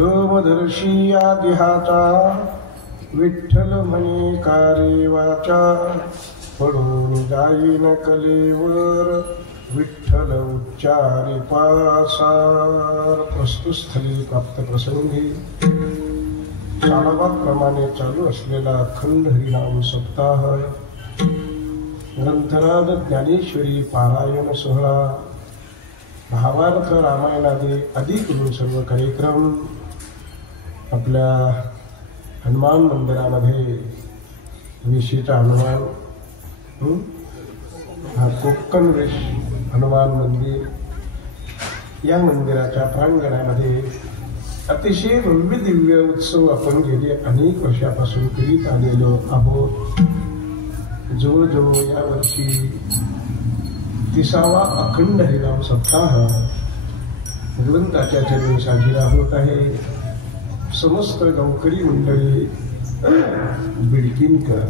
लोमदर्शी या देहाचा विठ्ठल म्हणे कारे वाचा पडून जाईन कलेवर विठ्ठल उच्चारी पासार। प्रस्तुतस्थली प्राप्त प्रसंगी कालाबाप्रमाणे चालू असलेला अखंड हरिनाम सप्ताह ग्रंथराज ज्ञानेश्वरी पारायण सोहळा भावार्थ रामायणादी अधिक सर्व कार्यक्रम आपल्या हनुमान मंदिरामध्ये विशेष हनुमान हा कोकण वेश हनुमान मंदिर या मंदिराच्या प्रांगणामध्ये अतिशय भव्य दिव्य उत्सव आपण गेले अनेक वर्षापासून करीत आलेलो आहोत। जवळजवळ या वर्षी 30वा अखंड हरिनाम सप्ताह भगवंताच्या चरणी साजरा होत आहे। समस्त गावकरी मंडळी बिडकीनकर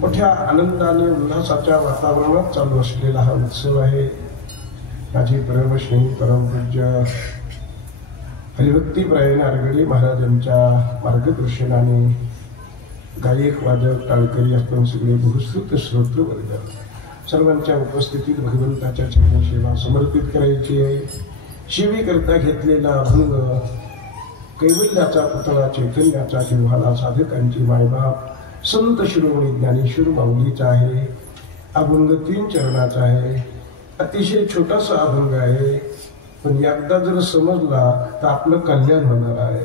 मोठ्या आनंदाने उल्हासाच्या वातावरणात चालू असलेला हा उत्सव आहे। माझे परमश्री परमपूज्य हरिभक्ती परायण आरगडे महाराजांच्या मार्गदर्शनाने गायक वादक टाळकरी आपण सगळे बहुश्रुत श्रोत्र वर्ग सर्वांच्या उपस्थितीत भगवंताच्या चरणी सेवा समर्पित करायची आहे। सेवेकरता घेतलेला अभंग कैवल्याचा पुतळा चैतन्याचा जिव्हाळा साधकांची मायबाप संत शिरोमणी ज्ञानेश्वर माऊलीचा आहे। अभंग 3 चरणाचा आहे। अतिशय छोटासा अभंग आहे, पण एकदा जर समजला तर आपलं कल्याण होणार आहे।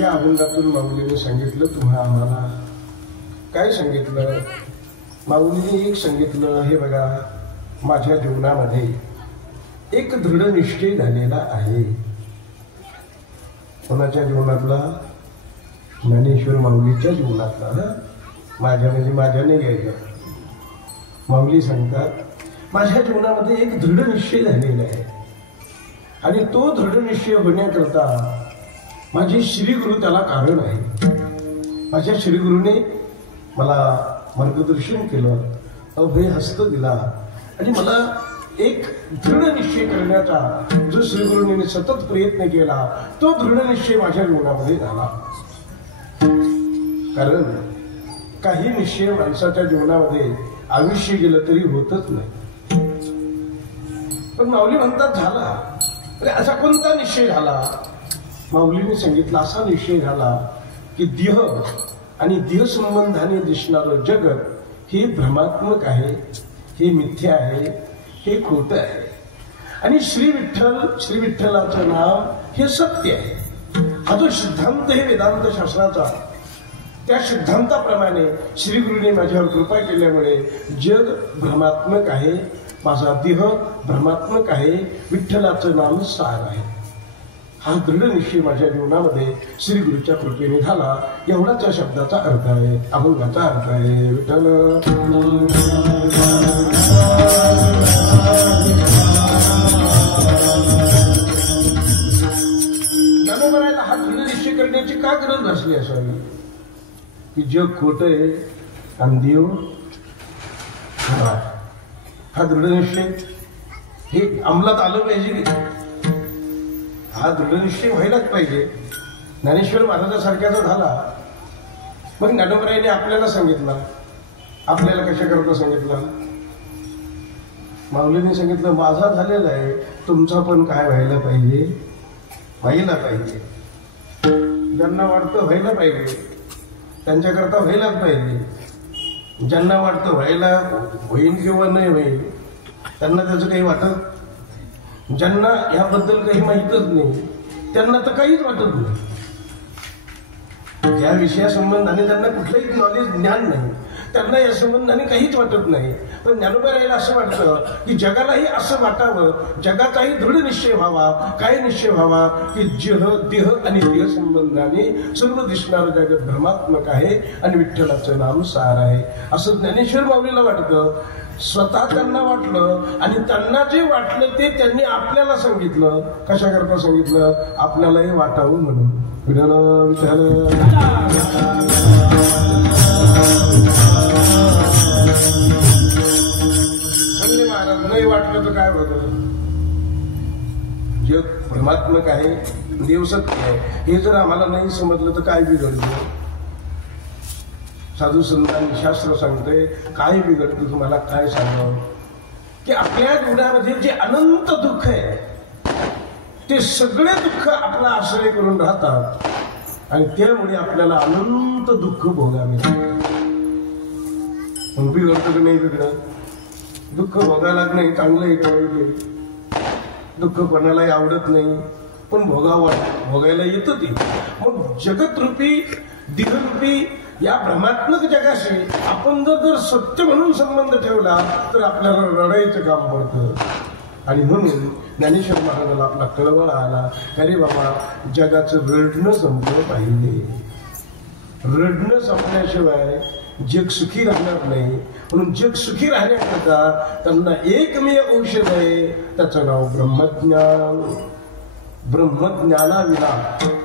या अभंगातून माऊलीने सांगितलं तुम्हा आम्हाला काय सांगितलं? माऊलीने एक सांगितलं, हे बघा माझ्या जीवनामध्ये एक दृढ निश्चय झालेला आहे। कोणाच्या जीवनातला? ज्ञानेश्वर माऊलीच्या जीवनातला। माझ्या म्हणजे माझ्या नाही घ्यायचं। माऊली सांगतात माझ्या जीवनामध्ये एक दृढ निश्चय झालेला आहे आणि तो दृढ निश्चय होण्याकरता माझे श्रीगुरु त्याला कारण आहे। माझ्या श्रीगुरूने मला मार्गदर्शन केलं, अभय हस्त दिला आणि मला एक दृढ निश्चय करण्याचा जो श्रीगुरूंनी सतत प्रयत्न केला तो दृढ निश्चय माझ्या जीवनामध्ये झाला। कारण काही निश्चय माणसाच्या जीवनामध्ये आयुष्य गेलं तरी होतच नाही, पण माऊली म्हणतात झाला। असा कोणता निश्चय झाला? माऊलीने सांगितलं असा निश्चय झाला की देह आणि देह संबंधाने दिसणारं जगत हे भ्रमात्मक आहे, हे मिथ्या आहे, हे खोटं आहे आणि श्री विठ्ठलाचं नाव हे सत्य आहे। हा जो सिद्धांत आहे वेदांत शास्त्राचा, त्या सिद्धांताप्रमाणे श्रीगुरूने माझ्यावर कृपा केल्यामुळे जग भ्रमात्मक आहे, माझा देह भ्रमात्मक आहे, विठ्ठलाचं नाम सार आहे। हा दृढ निश्चय माझ्या जीवनामध्ये श्रीगुरूच्या कृपेने झाला, एवढाच या शब्दाचा अर्थ आहे, अभंगाचा अर्थ आहे। विठ्ठल ज्ञानोबरायला हा दृढ निश्चय करण्याची का गरज भासली असावी की जग खोट आहे आणि देव खरा आहे? हा दृढ निश्चय हे अंमलात आलं पाहिजे की हा दृढ निश्चय व्हायलाच पाहिजे। ज्ञानेश्वर महाराजासारख्याचा झाला, मग ज्ञानोबरायाने आपल्याला सांगितलं, आपल्याला कशा करता सांगितलं? माऊलीने सांगितलं माझा झालेला आहे, तुमचा पण काय व्हायला पाहिजे? व्हायला पाहिजे। ज्यांना वाटतं व्हायला पाहिजे त्यांच्याकरता व्हायलाच पाहिजे। ज्यांना वाटतं व्हायला होईल किंवा नाही होईल त्यांना त्याचं काही वाटत, ज्यांना याबद्दल काही माहीतच नाही त्यांना तर काहीच वाटत नाही। या विषयासंबंधाने त्यांना कुठलंही नॉलेज ज्ञान नाही, त्यांना या संबंधाने काहीच वाटत नाही। पण ज्ञानोबरायाला असं वाटतं की जगालाही असं वाटावं, जगाचाही दृढ निश्चय व्हावा। काय निश्चय व्हावा की देह आणि देह संबंधाने सर्व दिसणारं जगत भ्रमात्मक आहे आणि विठ्ठलाचं नाम सार आहे, असं ज्ञानेश्वर माऊलीला वाटतं। स्वतः त्यांना वाटलं आणि त्यांना जे वाटलं ते त्यांनी आपल्याला सांगितलं। कशाकरता सांगितलं? आपल्यालाही वाटावं म्हणून। विठ्ठल विठ्ठल परमात्मक आहे, देव सत्य आहे, हे जर आम्हाला नाही समजलं तर काय बिघडलं? साधू संतांनी शास्त्र सांगते काय बिघडतं तुम्हाला काय सांगावं की आपल्या जीवनामध्ये जे अनंत दुःख आहे ते सगळे दुःख आपला आश्रय करून राहतात आणि त्यामुळे आपल्याला अनंत दुःख भोगावे लागतात. मग बिघडतं की नाही बिघडत? दुःख भोगायला नाही चांगलं आहे का? दुःख कोणालाही आवडत नाही पण भोगायला येतं ते. मग जगतरूपी देहरूपी या भ्रमात्मक जगाशी आपण जर सत्य म्हणून संबंध ठेवला तर आपल्याला रडायचं काम पडतं. आणि म्हणून ज्ञानेश्वर महाराजाला आपला कळवळा आला, अरे बाबा जगाचं रडणं संपलं पाहिजे. रडणं संपल्याशिवाय जग सुखी राहणार नाही. म्हणून जग सुखी राहण्याकरता त्यांना एकमेव औषध आहे, त्याचं नाव ब्रह्मज्ञान. ब्रह्मज्ञानाविना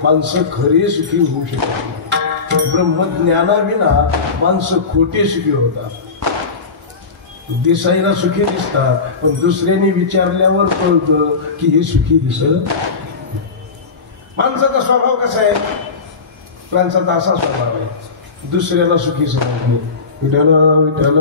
माणसं खरे सुखी होऊ शकत नाही. ब्रह्मज्ञानाविना माणसं खोटे सुखी होतात. दिसायला सुखी दिसतात पण दुसऱ्यांनी विचारल्यावर कळतं की हे सुखी दिसत. माणसाचा स्वभाव कसा आहे? माणसाचा असा स्वभाव आहे, दुसऱ्याला सुखी समजणे. विठ्ठल विठ्ठल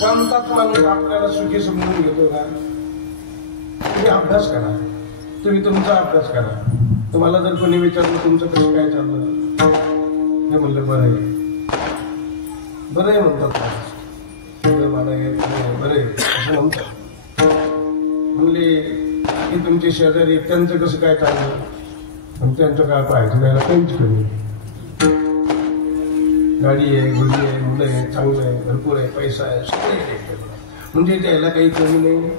कोणताच माणूस आपल्याला सुखी समजून घेतो का? तुम्ही अभ्यास करा, तुम्ही तुमचा अभ्यास करा. तुम्हाला जर कोणी विचारलं तुमचं कसं काय चाललं, हे म्हणलं बरं आहे, बरं आहे म्हणतात. मला बरं आहे असं म्हणतात. म्हणले की तुमचे शेजारी त्यांचं कसं काय चाललं, पण त्यांचं काय पाहायचं त्याला काहीच कमी. गाडी आहे, घोडी आहे, मुलं आहे, चांगलं आहे, भरपूर आहे, पैसा आहे, सगळे आहे, म्हणजे त्याला काही कमी नाही.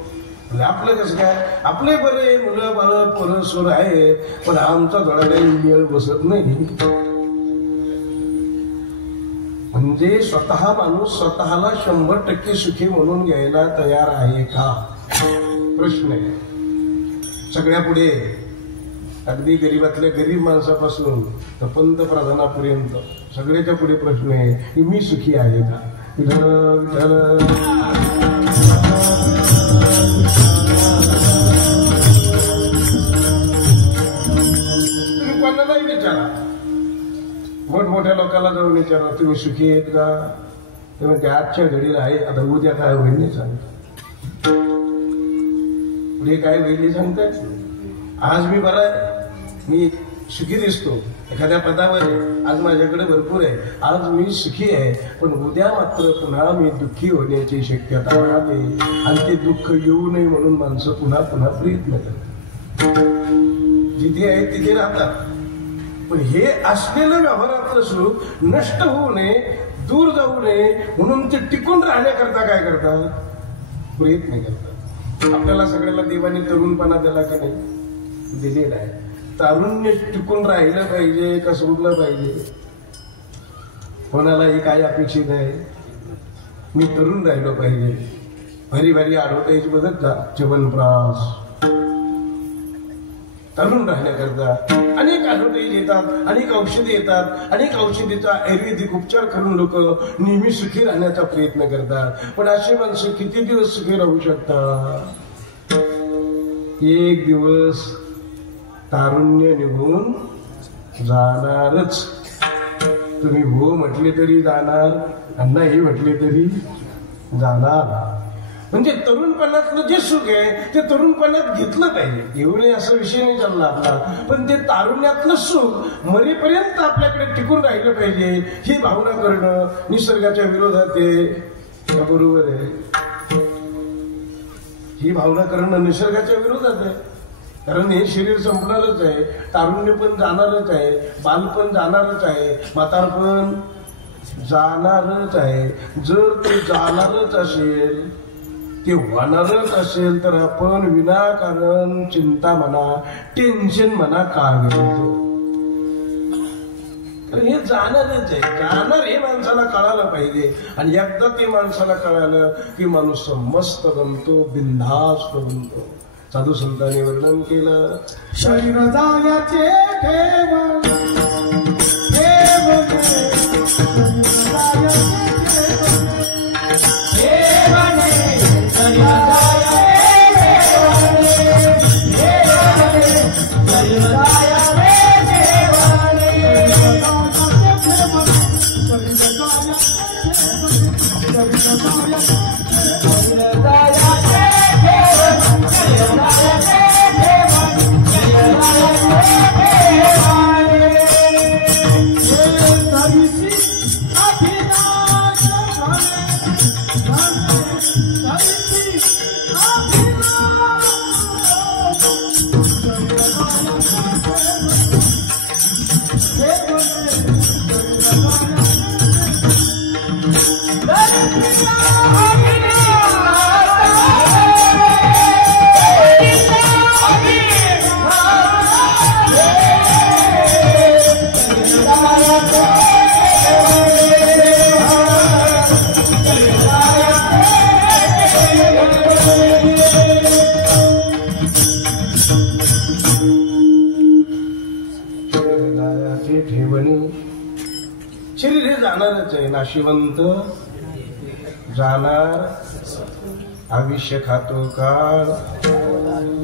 आपलं कसं काय? आपले बरे मुलं बाळ पोरं सोर आहे पण आमचा थोडा काही मेळ बसत नाही. म्हणजे स्वतः माणूस स्वतःला 100% सुखी म्हणून घ्यायला तयार आहे का? प्रश्न आहे सगळ्या पुढे. अगदी गरीबातल्या गरीब माणसापासून तर पंतप्रधानापर्यंत सगळ्याच्या पुढे प्रश्न आहे की मी सुखी आहे का? तुम्ही कोणालाही विचारा, मोठमोठ्या लोकांना जाऊन विचारा तुम्ही सुखी आहेत का? ते म्हणते आजच्या घडीला आहे, आता उद्या काय होईल नाही सांगता. पुढे काय होईल नाही सांगताय. आज मी बरा आहे, मी सुखी दिसतो, एखाद्या पदावर आहे, आज माझ्याकडे भरपूर आहे, आज मी सुखी आहे, पण उद्या मात्र पुन्हा मी दुःखी होण्याची शक्यता राहते आणि ते दुःख येऊ नये म्हणून माणसं पुन्हा पुन्हा प्रयत्न करतात. जिथे आहेत तिथे राहतात. पण हे असलेलं व्यवहारातलं सुख नष्ट होऊ नये, दूर जाऊ नये म्हणून ते टिकून राहण्याकरता काय करतात? प्रयत्न करतात. आपल्याला सगळ्याला देवाने तरुणपणा दिला का नाही? दिलेला आहे. तारुण्य टिकून राहिलं पाहिजे का सोडलं पाहिजे? कोणालाही काय अपेक्षित आहे? मी तरुण राहिलो पाहिजे. भारी भारी आढळता याची बघत जा च्यवनप्राश. तरुण राहण्याकरता अनेक आढळते येतात, अनेक औषधे येतात, अनेक औषधीचा आयुर्वेदिक उपचार करून लोक नेहमी सुखी राहण्याचा प्रयत्न करतात. पण असे माणसं किती दिवस सुखी राहू शकतात? एक दिवस तारुण्य निघून जाणारच. तुम्ही हो म्हटले तरी जाणार, नाही म्हटले तरी जाणार. म्हणजे तरुणपणातलं जे सुख आहे ते तरुणपणात घेतलं पाहिजे. येऊ नये असा विषय नाही चालला आपला, पण ते तारुण्यातलं सुख मरेपर्यंत आपल्याकडे टिकून राहिलं पाहिजे ही भावना करणं निसर्गाच्या विरोधात आहे. बरोबर आहे, ही भावना करणं निसर्गाच्या विरोधात आहे. कारण हे शरीर संपणारच आहे, तारुण्य पण जाणारच आहे, बालपण जाणारच आहे, म्हातारपण जाणारच आहे. जर ते जाणारच असेल, ते होणारच असेल तर आपण विनाकारण चिंता म्हणा, टेन्शन म्हणा का घ्यायचं? तर हे जाणारच आहे. जाणार हे माणसाला कळायला पाहिजे. आणि एकदा ते माणसाला कळालं की माणूस मस्त बनतो, बिनधास्त बनतो. साधू संतांनी वर्णन केलं, शरीर जायाचे ठेव जाणारच आहे. नाशिवंत जाणार, आयुष्य खातो काळ.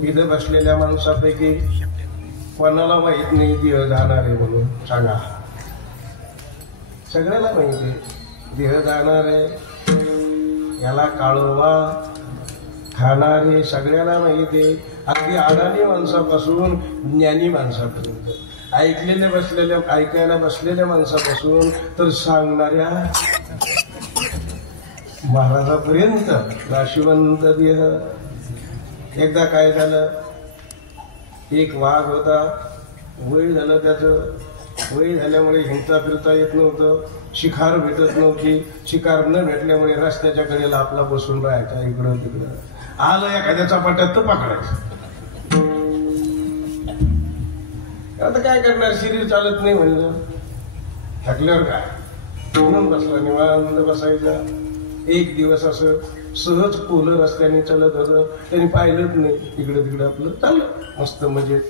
इथं बसलेल्या माणसापैकी कोणाला माहित नाही देह जाणार आहे म्हणून? सांगा. सगळ्याला माहिती देह जाणार आहे. याला काळोबा खाणारे सगळ्याला माहिती आहे. अगदी अडाणी माणसापासून ज्ञानी माणसापर्यंत, ऐकायला बसलेल्या माणसापासून तर सांगणाऱ्या महाराजापर्यंत नाशिवंत देह. एकदा काय झालं, एक वाघ होता. वय झालं त्याचं. वय झाल्यामुळे हिंडता फिरता येत नव्हतं. शिकार भेटत नव्हती. शिकार न भेटल्यामुळे रस्त्याच्या कडेला आपला बसून राहायचा इकडं तिकडं. आलं एखाद्याचा पट्ट्यात तर पकडायचं. आता काय करणार, शरीर चालत नाही म्हणलं. थकल्यावर काय म्हणून बसला, निवांत बसायचा. एक दिवस असं सहज पोलं रस्त्याने चालत होतं. त्यांनी पाहिलंच नाही, इकडं तिकडं आपलं चाललं मस्त मजेत.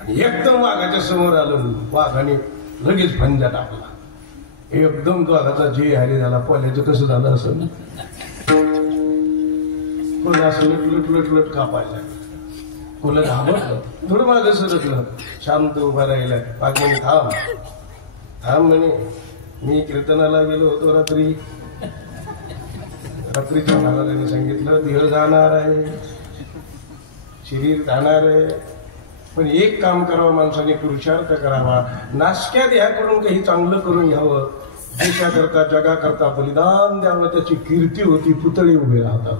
आणि एकदम वाघाच्या समोर आलं. वाघाने लगेच फंजा टाकला. एकदम तो वाघाचा जे हरी झाला. पहिल्याचं कसं झालं असं, पण असं लट लट लट कापायला. कोला घाबरलं, थोडं मागं सरकलं. शांत उभा राहिला. वाघाने थांब थांब म्हणे. मी कीर्तनाला गेलो होतो रात्री. रात्रीच्या महाराजांनी सांगितलं देह जाणार आहे, शरीर जाणार आहे, पण एक काम करावं माणसाने, पुरुषार्थ करावा. नाशक्या देहाकडून काही चांगलं करून घ्यावं. देशाकरता जगाकरता बलिदान द्यावं. त्याची कीर्ती होती. पुतळे उभे राहतात.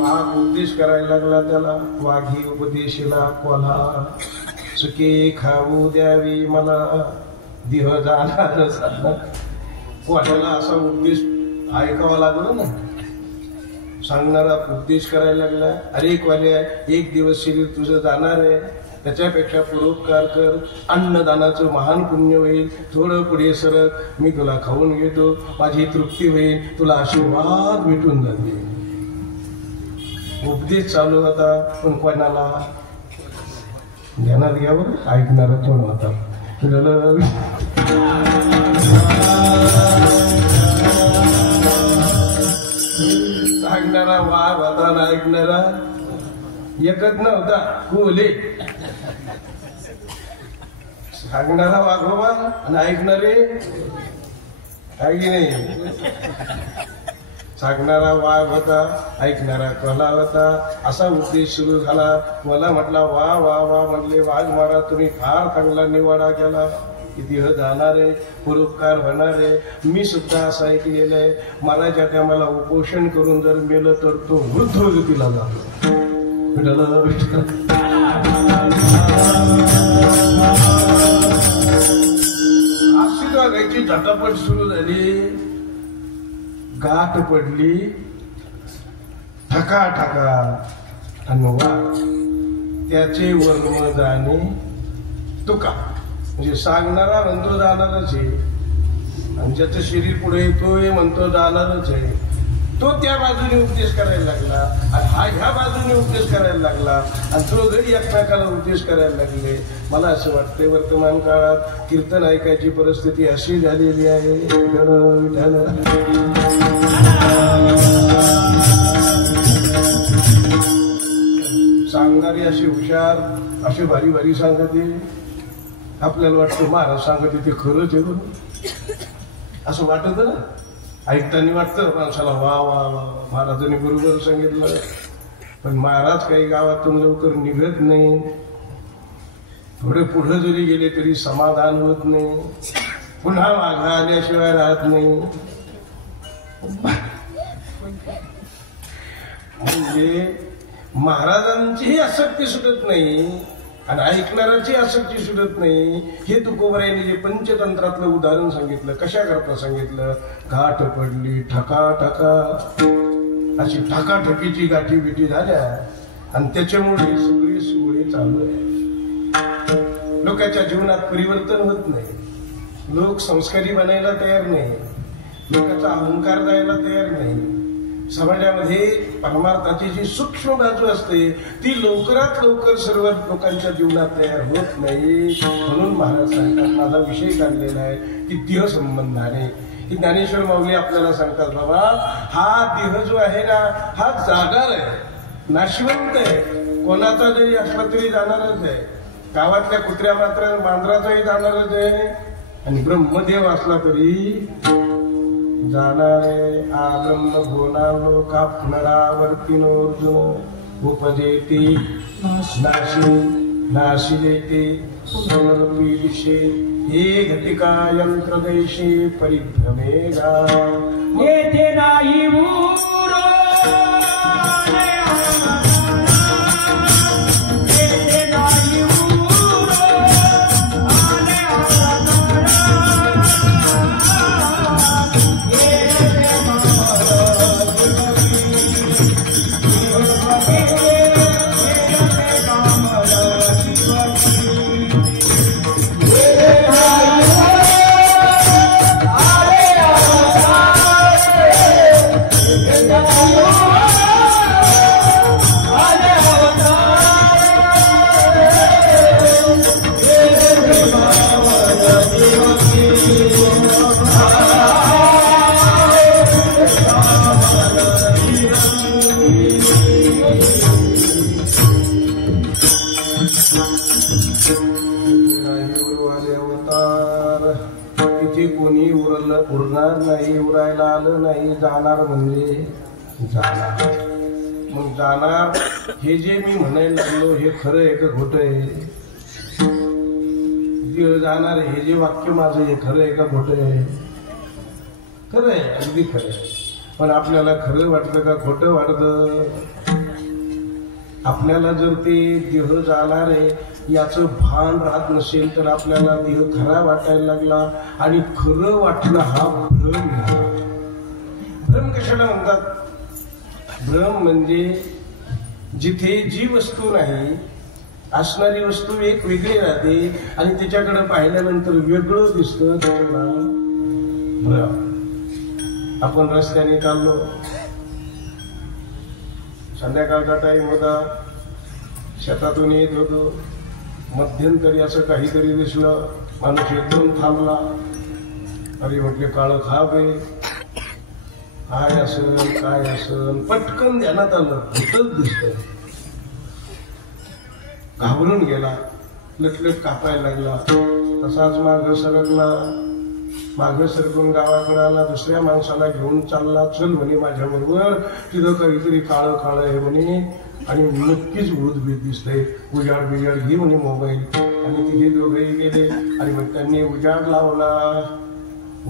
वाघ उपदेश करायला लागला त्याला. वाघी उपदेशीला कोल्हा, सुके खाऊ द्यावी मला, देह जाणार. कोणाला असा उपदेश ऐकावा लागला ना. सांगणारा उपदेश करायला लागला. अरे वाल्या, एक दिवस शरीर तुझं जाणार आहे, त्याच्यापेक्षा परोपकार कर. अन्नदानाचं महान पुण्य होईल. थोडं पुढे सरक, मी तुला खाऊन घेतो. माझी तृप्ती होईल. तुला आशीर्वाद भेटून जाते. उपदेश चालू होता, पण कोणाला ध्यानात घ्यावं, ऐकणारा कोण होता? सांगणारा वाघ होता ना ऐकणारा एकच नव्हता. कोले सांगणारा वाघोबा आणि ऐकणारे काही नाही. सांगणारा वाघ होता, ऐकणारा कोल्हा होता. असा उपदेश सुरू झाला. मला म्हटला वा वा वा म्हणले. वाघ महाराज, तुम्ही फार चांगला निवाडा केला. देह जाणार आहे, परोपकार होणार आहे. मी सुद्धा असं ऐकलेलं आहे, मराच्या टायमाला उपोषण करून जर मेलं तर तो वृद्धगतीला जातो. अशी वागायची झटापट सुरू झाली. गाठ पडली. ठका ठका अनवा त्याचे वर्म जाणे तुका. म्हणजे सांगणारा म्हणतो जाणारच आहे, आणि ज्याचं शरीर पुढे येतोय म्हणतो जाणारच आहे. तो त्या बाजूने उपदेश करायला लागला, आणि हा ह्या बाजूने उपदेश करायला लागला, आणि तो घरी एकमेकाला उपदेश करायला लागले. मला असं वाटतंय वर्तमान काळात कीर्तन ऐकायची परिस्थिती अशी झालेली आहे. सांगणारी अशी हुशार, अशी भारी भारी सांगते. आपल्याला वाटतं महाराज सांगते ते खरंच आहे बरं, असं वाटत ना. ऐकताना वाटतं माणसाला वा वा वा महाराजांनी बरोबर सांगितलं. पण महाराज काही गावातून लवकर निघत नाही. थोडे पुढे जरी गेले तरी समाधान होत नाही. पुन्हा माघार आल्याशिवाय राहत नाही. म्हणजे महाराजांचीही आसक्ती सुटत नाही, आणि ऐकणाराची आसक्ती सुटत नाही. हे तुकोबरायांनी जे पंचतंत्रातलं उदाहरण सांगितलं, कशा करता सांगितलं? गाठ पडली ठका ठका, अशी ठकाठकीची गाठी बिठी झाल्या, आणि त्याच्यामुळे सगळे सोहळे चालू आहे. लोकांच्या जीवनात परिवर्तन होत नाही. लोक संस्कारी बनायला तयार नाही. लोकांचा अहंकार द्यायला तयार नाही. समाजामध्ये परमार्थाची जी सूक्ष्म बाजू असते ती लवकरात लवकर सर्व लोकांच्या जीवनात तयार होत नाही. म्हणून महाराज सांगतात, माझा विषय काढलेला आहे की देह संबंधाने. की ज्ञानेश्वर माऊली आपल्याला सांगतात, बाबा हा देह जो आहे ना हा जाणार आहे, नाशवंत आहे. कोणाचा जरी असला तरी जाणारच आहे. गावातल्या कुत्र्या मात्र मांजराचाही जाणारच आहे. आणि ब्रह्मदेव असला तरी जाणार आहे. आ ब्रह्म भोनालो का पुनरावर्तिनो अर्जुन उपजेती नाशी नाशिलेते पुनरपि दिशे हे घटिका यंत्र देशे परिभ्रमेगा येथे नाही ऊर उरणार नाही, उरायला आलं नाही. जाणार म्हणजे जाणार. मग जाणार हे जे मी म्हणायला लागलो हे खरं आहे का खोटं आहे? जाणार हे जे वाक्य माझं हे खरं आहे का खोटं आहे? खरं आहे, अगदी खरं आहे. पण आपल्याला खरं वाटतं का खोटं वाटतं? आपल्याला जर ते देह जाणार आहे याचं भान राहत नसेल तर आपल्याला देह खरा वाटायला लागला आणि खरं वाटणं हा भ्रम झाला. भ्रम कशाला म्हणतात? भ्रम म्हणजे जिथे जी वस्तू नाही असणारी वस्तू एक वेगळी राहते आणि त्याच्याकडे पाहिल्यानंतर वेगळं दिसतं, त्याला भ्रम. आपण रस्त्याने चाललो, संध्याकाळचा टाइम होता, शेतातून येत होतो, मध्यंतरी असं काहीतरी दिसलं, माणूस एकदम थांबला. अरे म्हटले काळं खाप आहे, काय असन काय असन. पटकन ध्यानात आलं, भूतच दिसतंय. घाबरून गेला, लटलट कापायला लागला. तसाच माग सरकला, मागे सरकून गावाकडे आला, दुसऱ्या माणसाला घेऊन चालला. चल म्हणे माझ्या बरोबर, तिथं काहीतरी काळं काळं आहे म्हणे आणि नक्कीच भूत भीत दिसतंय. उजाड बिजाड घे म्हणे मोबाईल. आणि तिथे दोघेही गेले आणि मग त्यांनी उजाड लावला.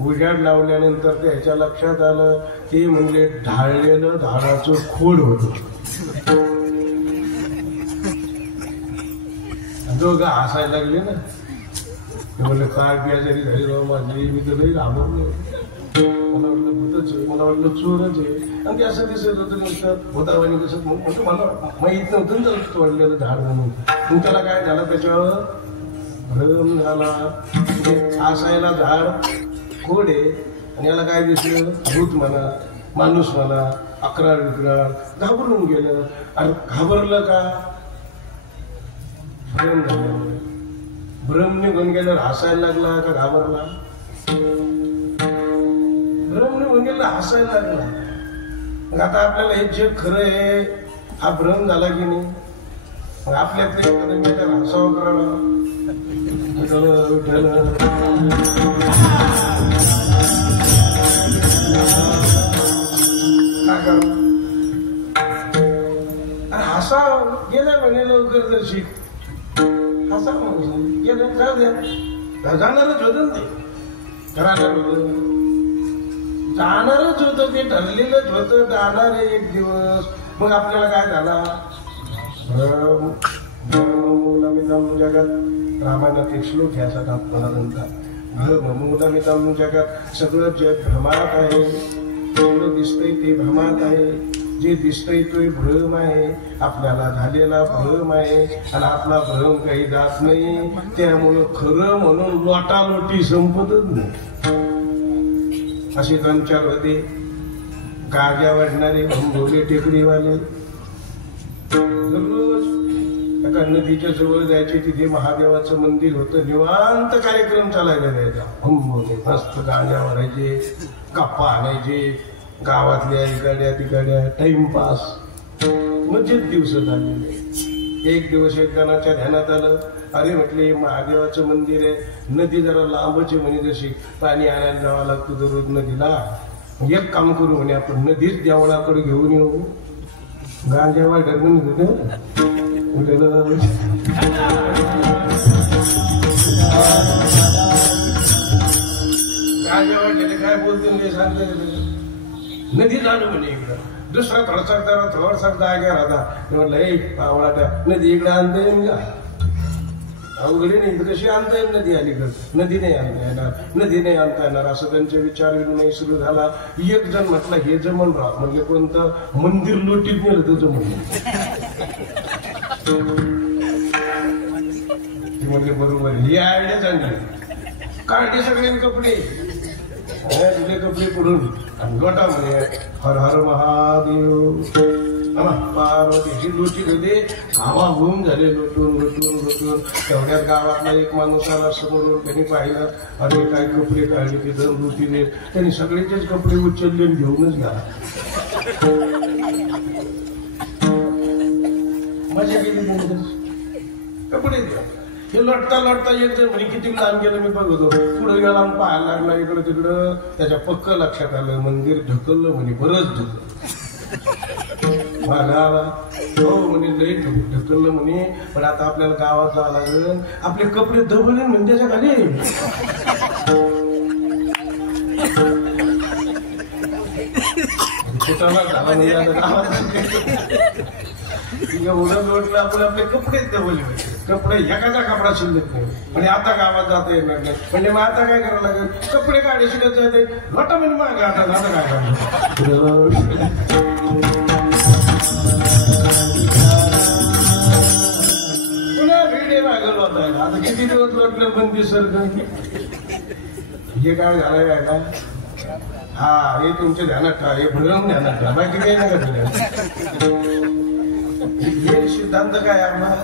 उजाड लावल्यानंतर त्याच्या लक्षात आलं ते म्हणजे ढाळलेलं झाडाचं खोड होतं. दोघं हसायला लागले ना. ते म्हणलं काय बियाजारी झाली राव माझी, मी तर लई घाबरलो. मला वाटलं भूतच आहे, मला वाटलं चोरच आहे. आणि ते असं दिसत होतं नुसतं भूतावानी दिसत. म्हणजे मला माहीत नव्हतं ना तोडलेलं झाड म्हणून. मग त्याला काय झालं, त्याच्यावर भ्रम झाला. म्हणजे असायला झाड खोड आहे आणि याला काय दिसलं, भूत म्हणा माणूस म्हणा, अकराळ विक्राळ. घाबरून गेलं. आणि घाबरलं का? भ्रम झाल्यामुळे. भ्रम निघून गेल्यावर हसायला लागला का घाबरला? भ्रम निघून गेला हसायला लागला. मग आता आपल्याला हे जे खरं आहे हा भ्रम झाला की नाही. मग आपल्यातले एखाद्या मित्राला हसावं करावा. हसा गेल्या म्हणे लवकर जर शिक. हसा गेलं जाऊ द्या. जाणारच होतं ते, जाणारच होतं ते, ठरलेलंच होतं जाणार आहे एक दिवस. मग आपल्याला काय झाला, जगात रामायणात एक श्लोक घ्यायचा आपल्याला नंतर. भ्रमूलमिदं जगत, सगळं जग भ्रमात आहे. जेवढं दिसतंय ते भ्रमात आहे. जे दिसतंय तो भ्रम आहे. आपल्याला झालेला भ्रम आहे आणि आपला भ्रम काही जात नाही. त्यामुळं खरं म्हणून लोटालोटी संपतच नाही. असे 2-4 होते. गाग्या वाढणारे भोले टेकडीवाले दररोज एका नदीच्या जवळ जायचे. तिथे महादेवाचं मंदिर होतं. निवांत कार्यक्रम चालायला द्यायचा. भोले मस्त गाड्या वाढायचे, कप्पा आणायचे, गावातल्या इकडल्या तिकडल्या टाइमपास. मजेत दिवस झालेले. एक दिवस एक जणाच्या ध्यानात आलं, अरे म्हटले महादेवाचं मंदिर आहे, नदी जरा लांबच आहे म्हणे, जशी पाणी आणायला जावं लागतं दररोज नदीला. एक काम करू म्हणे, आपण नदीच देवळाकडे घेऊन येऊ. गांजावा ढगून गांजा वाढलेले काय बोलते सांगते. नदी झालं म्हणे इकडं. दुसरा थोडसा जाग्या राहता. म्हटलं हे पावळा त्या नदी इकडे आणता येईल का? अवघडी नाही, कशी आणता येईल नदी अलीकडे? नदी नाही आणता येणार, नदी नाही आणता येणार, असं त्यांचे विचार विनिमय सुरू झाला. एक जण म्हटलं हे जमन राह. म्हणजे कोणतं मंदिर लोटीत नेलं तर जमून. म्हणजे बरोबर ही आयडिया चांगली. काढले सगळे कपडे, तुझे कपडे पडून आणि लोटा म्हणे हर हर महादेव. पार्वतीची लोटी होते. गावा घुम झाले लोटून लोटून लोटून. तेवढ्यात गावातला एक माणूस आला समोरून. त्यांनी पाहिलं, अरे काय कपडे काढले ते दर लोटीने. त्यांनी सगळेचेच कपडे उचलले आणि घेऊनच गेला. मजा केली त्यांनी. कपडे हे लढता लढता एक जण म्हणे किती लांब गेलं मी बघतो. पुढे गेला पाहायला लागला इकडं तिकडं. त्याच्या पक्क लक्षात आलं मंदिर ढकललं म्हणे, बरंच ढकललं. हो म्हणे लई ढकललं म्हणे, पण आता आपल्याला गावात जावं लागेल. आपले कपडे दबले म्हणजे त्याच्या खाली. एवढं लोटलं आपण आपले कपडेच दबले. कपडे एखादा कपडा शिल्लक नाही. म्हणजे आता गावात जाता येणार नाही. म्हणजे मग आता काय करावं लागेल? कपडे काढे शिकत जाते लोटा म्हणजे मागे. आता काय करावं? पुन्हा भिडे मागल होता. आता किती दिवस लोटलं बंदी सर. हे काय झालंय काय का? हा हे तुमच्या ध्यानात ठेवा. हे भ्रम ध्यानात ठेवा. बाकी काही नका तुला. हे सिद्धांत काय आम्हाला?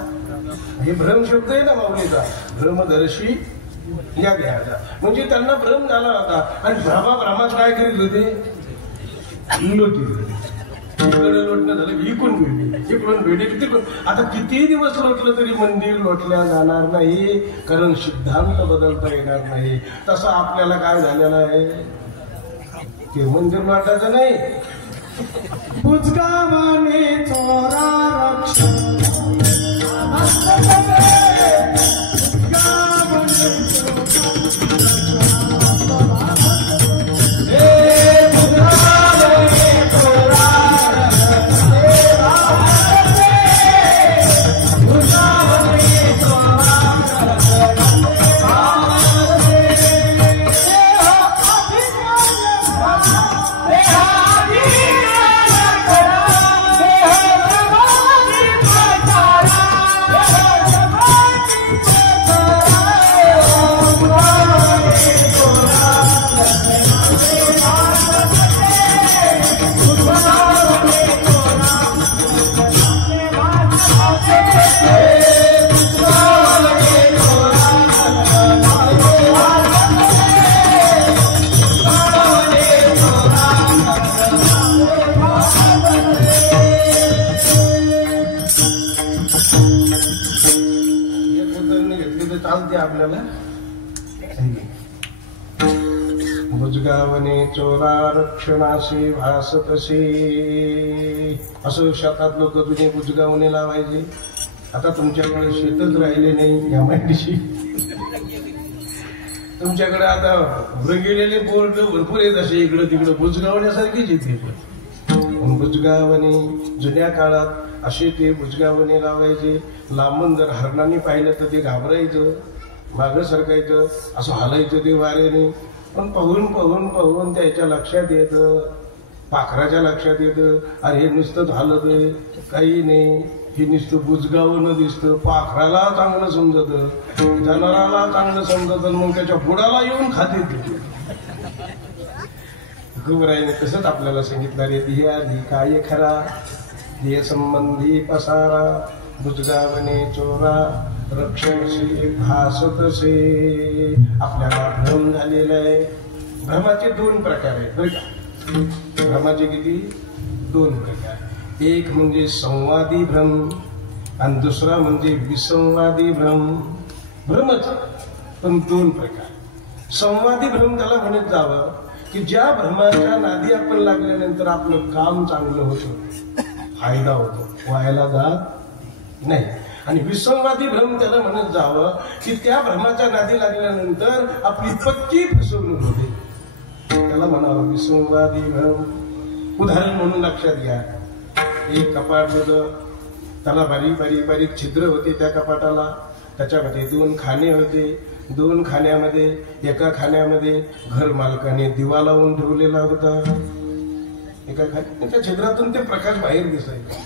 हे भ्रम शब्द आहे ना माऊलीचा. भ्रमदर्शी या घ्यायचा. म्हणजे त्यांना भ्रम झाला होता. आणि भ्रमात काय करीत होते? लोटी इकडे लोटणं झालं, इकडून भेटली, इकडून भेटली, तिकडून. आता किती दिवस लोटलं तरी मंदिर लोटल्या जाणार नाही. कारण सिद्धांत बदलता येणार नाही. तसं आपल्याला काय झालेलं आहे? ते मंदिर लोटायचं नाही. बुजगावाने चोरा रक्षण आपल्याला. बुजगावने चोरा रक्षणाशी भासतसे. असं शेतात लोक जुने बुजगावने लावायचे. आता तुमच्याकडे शेतच राहिले नाही या माहितीशी. तुमच्याकडे आता गेलेले बोर्ड भरपूर आहेत असे इकडं तिकडं. बुजगावण्यासारखीच येते. बुजगावणे जुन्या काळात असे ते बुजगावणे लावायचे. लांबून जर हरणांनी पाहिलं तर ते घाबरायचं, मागं सरकायचं, असं हलायचं ते वाऱ्याने. पण पाहून पाहून पाहून त्याच्या लक्षात येतं, पाखराच्या लक्षात येतं, अरे हे नुसतं हलत काही नाही, हे नुसतं बुजगावणं दिसतं. पाखराला चांगलं समजतं, जनावराला चांगलं समजतं, मग त्याच्या बुडाला येऊन खाते. तुकोबरायाने तसंच आपल्याला सांगितलं रे धिया काय खरा ध्येय संबंधी पसारा बुजगावणे चोरा रक्षणशी भासतसे. आपल्याला भ्रम झालेला आहे. भ्रमाचे दोन प्रकार आहेत बरं का. भ्रमाचे किती? दोन प्रकार. एक म्हणजे संवादी भ्रम आणि दुसरा म्हणजे विसंवादी भ्रम. भ्रमच पण दोन प्रकार. संवादी भ्रम त्याला म्हणत जावं की ज्या भ्रमाच्या नादी आपण लागल्यानंतर आपलं काम चांगलं होतं, फायदा होतो, व्हायला जात नाही. आणि विसंवादी भ्रम त्याला म्हणत जावं की त्या भ्रमाच्या नादी लागल्यानंतर आपली पक्की फसवणूक होते, त्याला म्हणावं विसंवादी भ्रम. उदाहरण म्हणून लक्षात घ्या. एक कपाट होतं, त्याला बारीक बारीक बारीक छिद्र होते त्या कपाटाला. त्याच्यामध्ये 2 खाणे होते. 2 खाण्यामध्ये एका खाण्यामध्ये घर मालकाने दिवा लावून ठेवलेला होता. एका खाण्यात त्या छिद्रातून ते प्रकाश बाहेर दिसायचा.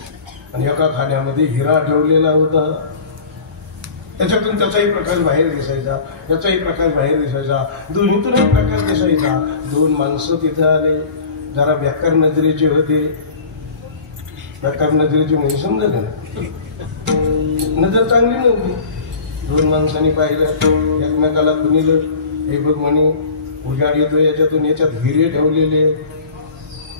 आणि एका खाण्यामध्ये हिरा ठेवलेला होता. त्याच्यातून त्याचाही प्रकाश बाहेर दिसायचा, त्याचाही प्रकाश बाहेर दिसायचा, दोन्हीतूनही प्रकाश दिसायचा. 2 माणसं तिथे आले. जरा बेकार नजरेचे होते. बेकार नजरेचे म्हणजे समजलं ना, नजर चांगली नव्हती. 2 माणसांनी पाहिलं, एकमेकाला कुणीलं. हे बघ म्हणे उजाड येतो याच्यातून, याच्यात हिरे ठेवलेले.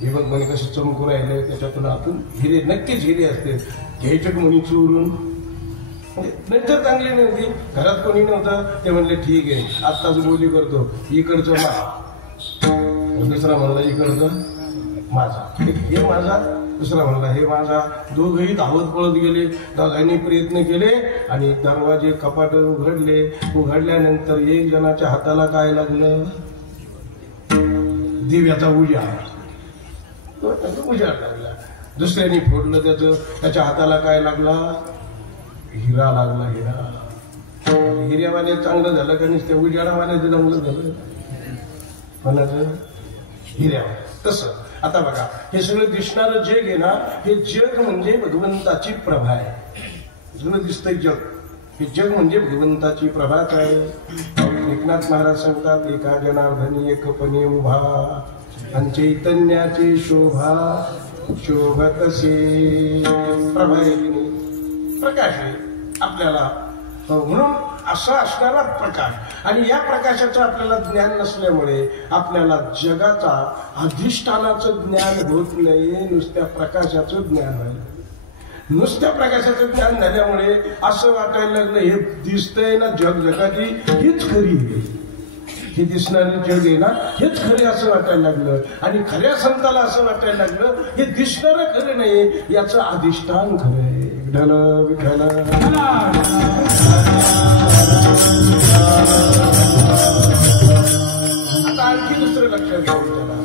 हे बघ म्हणे कसे चमकू राहिले, त्याच्यातून आतून हिरे, नक्कीच हिरे असते. घ्यायचे म्हणे चोरून. नंतर चांगली नव्हती. घरात कोणी नव्हतं. ते म्हणले ठीक आहे आत्ताच बोली करतो, इकडचं मा. दुसरा म्हणला इकडचं माझा, हे माझा. दुसरा म्हणला हे माझा. दोघंही धावत पळत गेले. दोघांनी प्रयत्न केले आणि दरवाजे कपाट उघडले. उघडल्यानंतर एक जणाच्या हाताला काय लागलं? दिव्याचा उजाड. उजाड लागला. दुसऱ्याने फोडलं त्याच्या हाताला काय लागला? हिरा लागला. हिरा. हिऱ्यावाले चांगलं झालं का नाही? त्या उजाडावाल्याचं चांगलं झालं. कोणाचं? हिऱ्यावाले. तसं आता बघा, हे सगळं दिसणारं जग आहे ना, हे जग म्हणजे भगवंताची प्रभा आहे. सगळं दिसतंय जग, हे जग म्हणजे भगवंताची प्रभाच आहे. एकनाथ महाराज सांगतात, एका जनार्दनी एकपणे उभा आणि चैतन्याची शोभा शोभतसे. प्रभा आहे की नाही? प्रकाश आहे आपल्याला. म्हणून असा असणारा प्रकाश. आणि या प्रकाशाचं आपल्याला ज्ञान नसल्यामुळे आपल्याला जगाचा अधिष्ठानाचं ज्ञान होत नाही, नुसत्या प्रकाशाचं ज्ञान आहे. नुसत्या प्रकाशाचं ज्ञान झाल्यामुळे असं वाटायला लागलं हे दिसतंय ना जग, जगाची हीच खरी आहे. हे दिसणारे जग आहे ना हेच खरे असं वाटायला लागलं. आणि खऱ्या संताला असं वाटायला लागलं हे दिसणारं खरं नाही, याचं अधिष्ठान खरं आहे. विठ्ठल विठ्ठल. आता आणखी दुसरं लक्षात घ्यावं त्याला.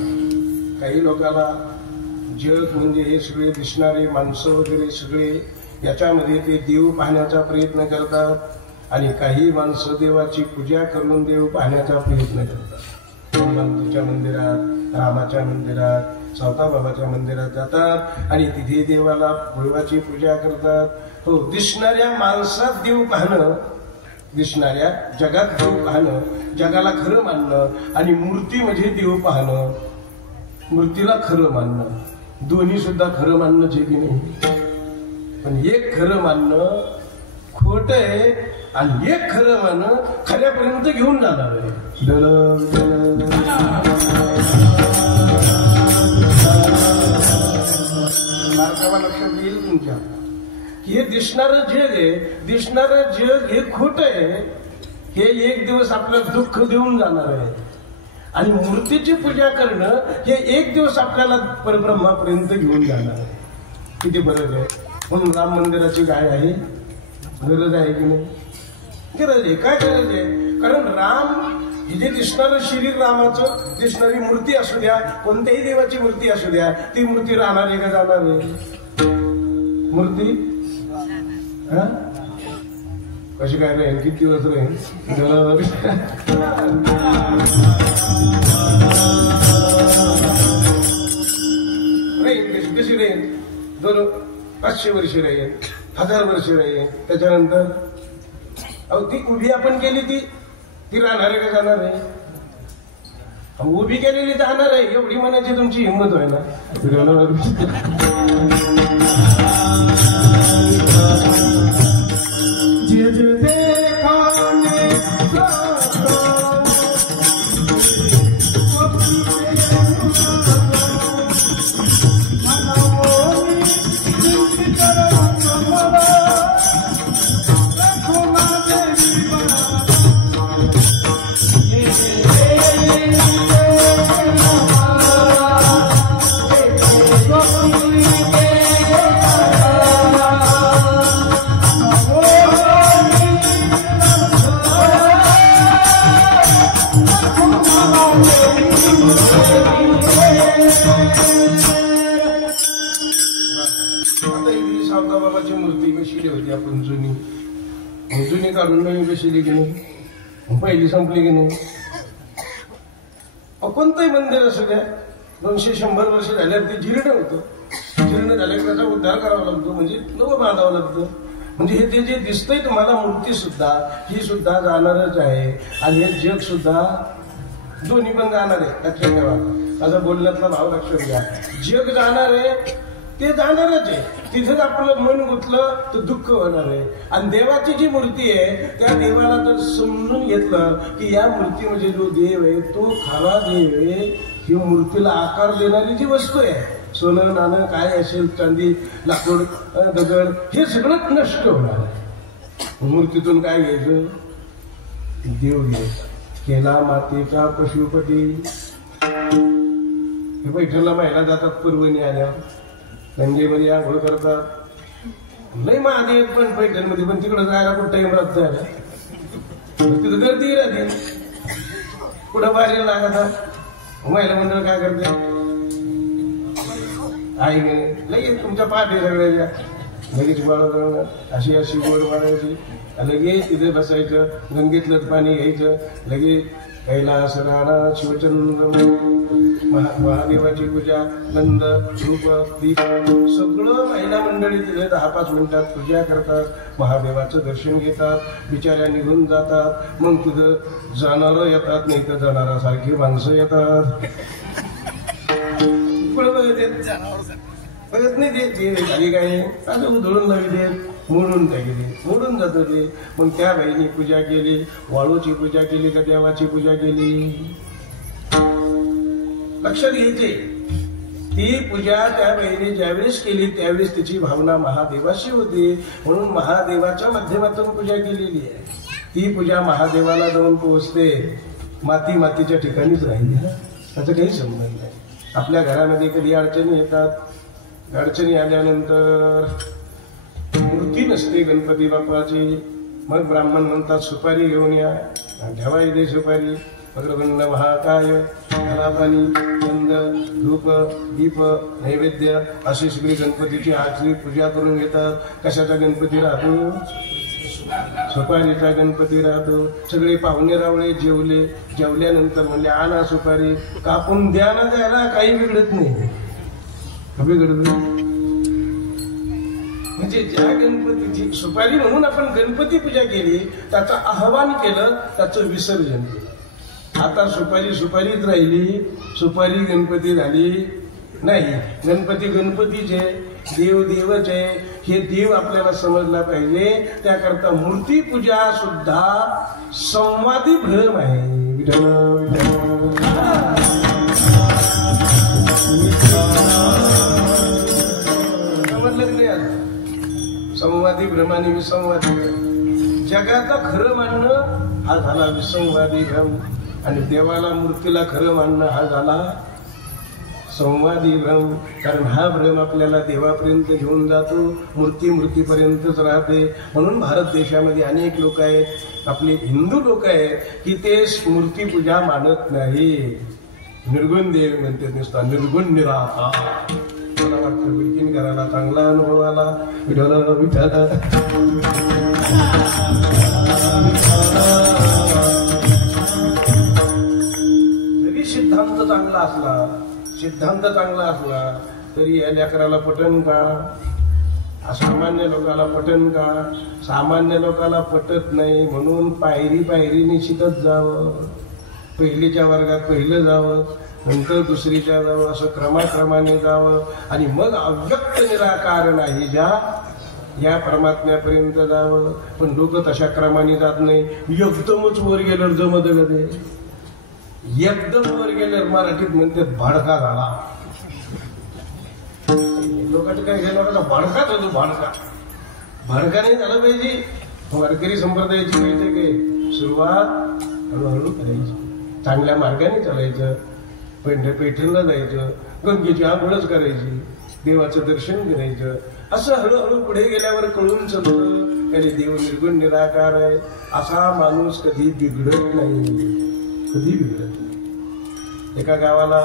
काही लोकांना जग म्हणजे हे सगळे दिसणारे माणसं वगैरे सगळे, याच्यामध्ये ते देव पाहण्याचा प्रयत्न करतात. आणि काही माणसं देवाची पूजा करून देव पाहण्याचा प्रयत्न करतात. हनुमंताच्या मंदिरात, रामाच्या मंदिरात, सावताबाबाच्या मंदिरात जातात आणि तिथे देवाला देवाची पूजा करतात. हो, दिसणाऱ्या माणसात देव पाहणं, दिसणाऱ्या जगात देव पाहणं, जगाला खरं मानणं आणि मूर्तीमध्ये देव पाहणं, मूर्तीला खरं मानणं, दोन्ही सुद्धा खरं मानणं जे की नाही. पण एक खरं मानणं खोट आहे आणि एक खरं मानणं खऱ्यापर्यंत घेऊन जाणार आहे. लक्षात येईल तुमच्या की हे दिसणारं जग आहे, दिसणारं जग हे खोट आहे. हे एक दिवस आपलं दुःख देऊन जाणार आहे. आणि मूर्तीची पूजा करणं हे एक दिवस आपल्याला परब्रह्मापर्यंत घेऊन जाणार आहे. किती गरज आहे. म्हणून राम मंदिराची काय आहे? गरज आहे की नाही? गरज आहे. काय गरज आहे? कारण राम हे जे दिसणारं शरीर रामाचं, दिसणारी मूर्ती असू द्या, कोणत्याही देवाची मूर्ती असू द्या, ती मूर्ती राहणार आहे का जाणार आहे? मूर्ती कशी काय राहील? किती दिवस राहील? राहील कशी राहील? 500 वर्ष राहील, 1000 वर्ष राहील. त्याच्यानंतर ती उभी आपण केली ती राहणार आहे का जाणार आहे? उभी केलेली जाणार आहे एवढी म्हणायची तुमची हिंमत होय ना. सावताबाबाची मूर्ती कशी होती आपण जुनी काढून नवीन कशी की नाही, पहिली संपली की नाही. कोणतंही मंदिर असू द्या 200-100 वर्ष झाल्यावर ते जीर्ण होतं. जीर्ण झाल्यावर त्याचा उद्धार करावा लागतो, म्हणजे नवं बांधावं लागतं. म्हणजे हे ते जे दिसतंय तुम्हाला मूर्ती सुद्धा ही सुद्धा जाणारच आहे. आणि हे जग सुद्धा दोन्ही पण जाणार आहे. लक्षात ठेवा, माझा बोलण्यातला भाव लक्षात घ्या. जग जाणार आहे ते जाणारच आहे. तिथेच आपलं मन गुंतलं तर दुःख होणार आहे. आणि देवाची जी मूर्ती आहे त्या देवाला जर समजून घेतलं की या मूर्ती म्हणजे जो देव आहे तो खरा देव आहे. ही मूर्तीला आकार देणारी जी वस्तू आहे, सोनं नाणं काय असेल, चांदी लाकूड दगड, हे सगळं नष्ट होणार आहे. मूर्तीतून काय घ्यायचं? देव घ्यायचा. केला मातेचा पशुपती. हे पैठणला महिला जातात परवणी आल्या, गंगेमध्ये आंघोळ करतात. लय महादेव पण पैठणमध्ये, पण तिकडं जायला कुठं टाइम राहत जायला, तिथं गर्दी राहते. कुठं बाहेर लागतात. महिला मंडळ काय करते? आई गेले लगेच तुमच्या पाठी सगळ्याच्या लगेच बाळा अशी अशी गोड मारायची, लगेच तिथे बसायचं, गंगेतलं पाणी घ्यायचं, लगेच कैलास राणा शिवचंद्र महादेवाची पूजा, नंद रूप दीप सगळं महिला मंडळी तिथे 10-5 मिनिटात पूजा करतात. महादेवाचं दर्शन घेतात, बिचाऱ्या निघून जातात. मग तिथं जाणारं येतात, नाही तर जाणारासारखी माणसं येतात. बघत नाही ते झाली काय असं उधळून लागले, मोडून टाकले, मोडून जात ते. मग त्या बाईनी पूजा केली, वाळूची पूजा केली का देवाची पूजा केली? लक्षात घ्यायचे. ती पूजा त्या बाईने ज्यावेळेस केली त्यावेळेस तिची भावना महादेवाशी होती, म्हणून महादेवाच्या माध्यमातून पूजा केलेली आहे. ती पूजा महादेवाला जाऊन पोहोचते. मातीच्या ठिकाणीच राहिली ना, त्याचा काही संबंध नाही. आपल्या घरामध्ये कधी अडचणी येतात. अडचणी आल्यानंतर मूर्ती नसते गणपती बाप्पाची, मग ब्राह्मण म्हणतात सुपारी घेऊन या, ठेवाई दे सुपारी. भगवंत महाकाय पाणी गंध धूप दीप नैवेद्य अशी सगळी गणपतीची आरती पूजा करून घेतात. कशाचा गणपती राहतो? सुपारीचा गणपती राहतो. सगळे पाहुणे रावळे जेवले, जेवल्यानंतर म्हणले आणा सुपारी, कापून द्या ना, द्यायला काही बिघडत नाही. बिघडत म्हणजे ज्या गणपतीची सुपारी म्हणून आपण गणपती पूजा केली, त्याचं आवाहन केलं, त्याचं विसर्जन केलं. आता सुपारीच राहिली, सुपारी गणपती झाली नाही. गणपती गणपतीचे, देव देवच आहे, हे देव आपल्याला समजला पाहिजे. त्याकरता मूर्ती पूजा सुद्धा संवादी भ्रम आहे. समजलं नाही? आता संवादी भ्रम आणि विसंवादी भ्रम. जगाचा खरं मानणं हा झाला विसंवादी भ्रम, आणि देवाला मूर्तीला खरं मानणं हा झाला संवादी भ्रम. कारण हा भ्रम आपल्याला देवापर्यंत घेऊन जातो, मूर्तीपर्यंतच राहते. म्हणून भारत देशामध्ये अनेक लोक आहेत, आपले हिंदू लोक आहेत की ते मूर्तीपूजा मानत नाही. निर्गुण देव म्हणते नुसता, निर्गुण निराकार. मला वाटतं बिलकिन करायला चांगला अनुभव आला. विठाला जरी सिद्धांत चांगला असला तरी या लेकराला पटन का? सामान्य लोकाला पटन का? सामान्य लोकाला पटत नाही. म्हणून पायरीने शिकत जावं. पहिलीच्या वर्गात पहिलं जावं, नंतर दुसरीच्या जावं, असं क्रमाक्रमाने जावं आणि मग अव्यक्त निराकार नाही ज्या या परमात्म्यापर्यंत जावं. पण लोक तशा क्रमाने जात नाही. एकदमच वर गेल्यावर जमत कधी, एकदम वर गेल्यावर मराठीत म्हणतात भाडका झाला. लोकांचं काय गेलं का भाडकाच होतो, भाडका. भाडका नाही झाला पाहिजे. वारकरी संप्रदायाची माहिती काय, सुरुवात हळूहळू करायची, चांगल्या मार्गाने चालायचं, पैठणला जायचं, गंगेची आंघोळच करायची, देवाचं दर्शन करायचं. असं हळूहळू पुढे गेल्यावर कळून चलतं त्याने देव निर्गुण निराकार आहे. असा माणूस कधी बिघडत नाही, कधी बिघडत नाही. एका गावाला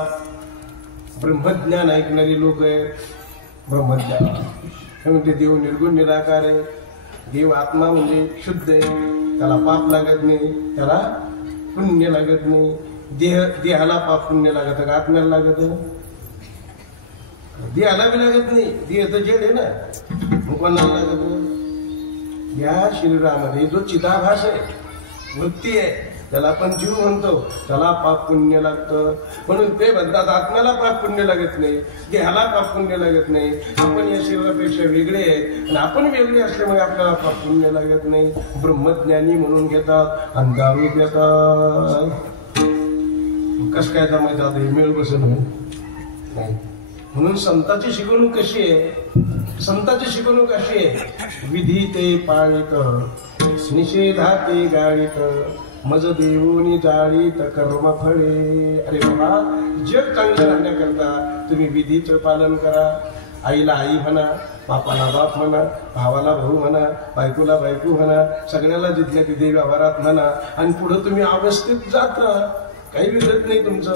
ब्रह्मज्ञान ऐकणारी लोक आहेत. ब्रह्मज्ञान म्हणजे देव निर्गुण निराकार आहे, देव आत्मा म्हणजे शुद्ध आहे, त्याला पाप लागत नाही, त्याला पुण्य लागत नाही. देहाला पाप पुण्य लागत का आत्म्याला लागत? देहाला बी लागत नाही. देह तर जेड आहे ना, कोणाला लागत? या शरीरामध्ये जो चिदाभास आहे, वृत्ती आहे, त्याला आपण जीव म्हणतो, त्याला पाप पुण्य लागतं. म्हणून ते म्हणतात आत्म्याला पाप पुण्य लागत नाही, देहाला पाप पुण्य लागत नाही. आपण या शरीरापेक्षा वेगळे आहेत आणि आपण वेगळे असल्यामुळे आपल्याला पाप पुण्य लागत नाही. ब्रह्मज्ञानी म्हणून घेतात आणि दारू घेतात. कस काय जमायचं आता हे मिळ बसत नाही. म्हणून संतांची शिकवणूक कशी आहे? संतांची शिकवणूक अशी आहे, विधी ते पाळीत, निषेधा ते गाळीत, मज देवोनी जाळीत कर्म फळे. अरे बाबा, जग चांगलं राहण्याकरता तुम्ही विधीचं पालन करा. आईला आई म्हणा, बापाला बाप म्हणा, भावाला भाऊ म्हणा, बायकोला बायको म्हणा, सगळ्याला जिथल्या तिथे व्यवहारात म्हणा आणि पुढे तुम्ही अवस्थेत जात राहा. काही बिघडत नाही तुमचं.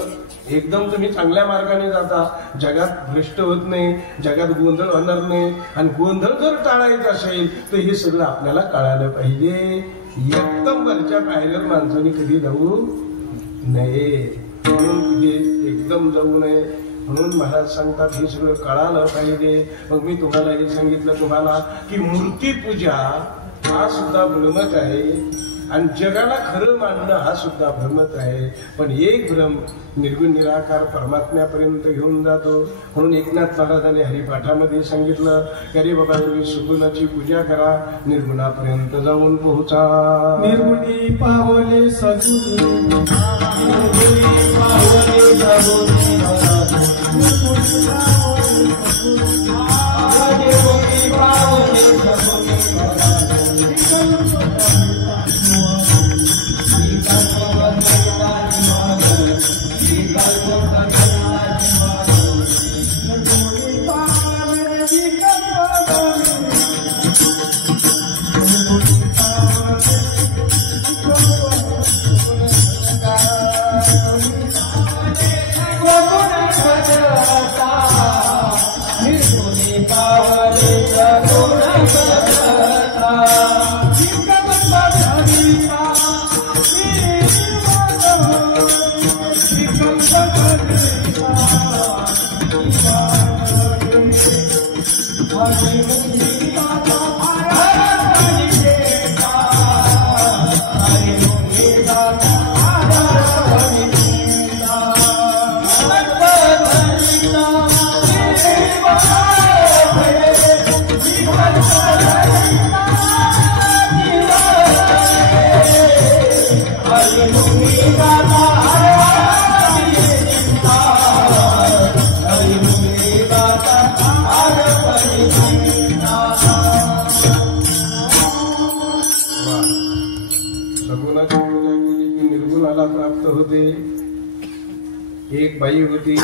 एकदम तुम्ही चांगल्या मार्गाने जाता, जगात भ्रष्ट होत नाही, जगात गोंधळ होणार नाही. आणि गोंधळ जर टाळायचा असेल तर हे सगळं आपल्याला कळायला पाहिजे. एकदम वरच्या पायऱ्यावर माणसाने कधी जाऊ नये, म्हणून एकदम जाऊ नये. म्हणून महाराज सांगतात हे सगळं कळालं पाहिजे. मग मी तुम्हाला हे सांगितलं तुम्हाला की मूर्तीपूजा हा सुद्धा भ्रमच आहे आणि जगाला खरं मानणं हा सुद्धा भ्रमच आहे. पण एक भ्रम निर्गुण निराकार परमात्म्यापर्यंत घेऊन जातो. म्हणून एकनाथ महाराजांनी हरिपाठामध्ये सांगितलं की अरे बाबा तुम्ही सुगुणाची पूजा करा, निर्गुणापर्यंत जाऊन पोहोचा. निर्गुणी पावले सगुणी, निर्गुणी पावले सगुणी, निर्गुणी पावले एक बाई होती,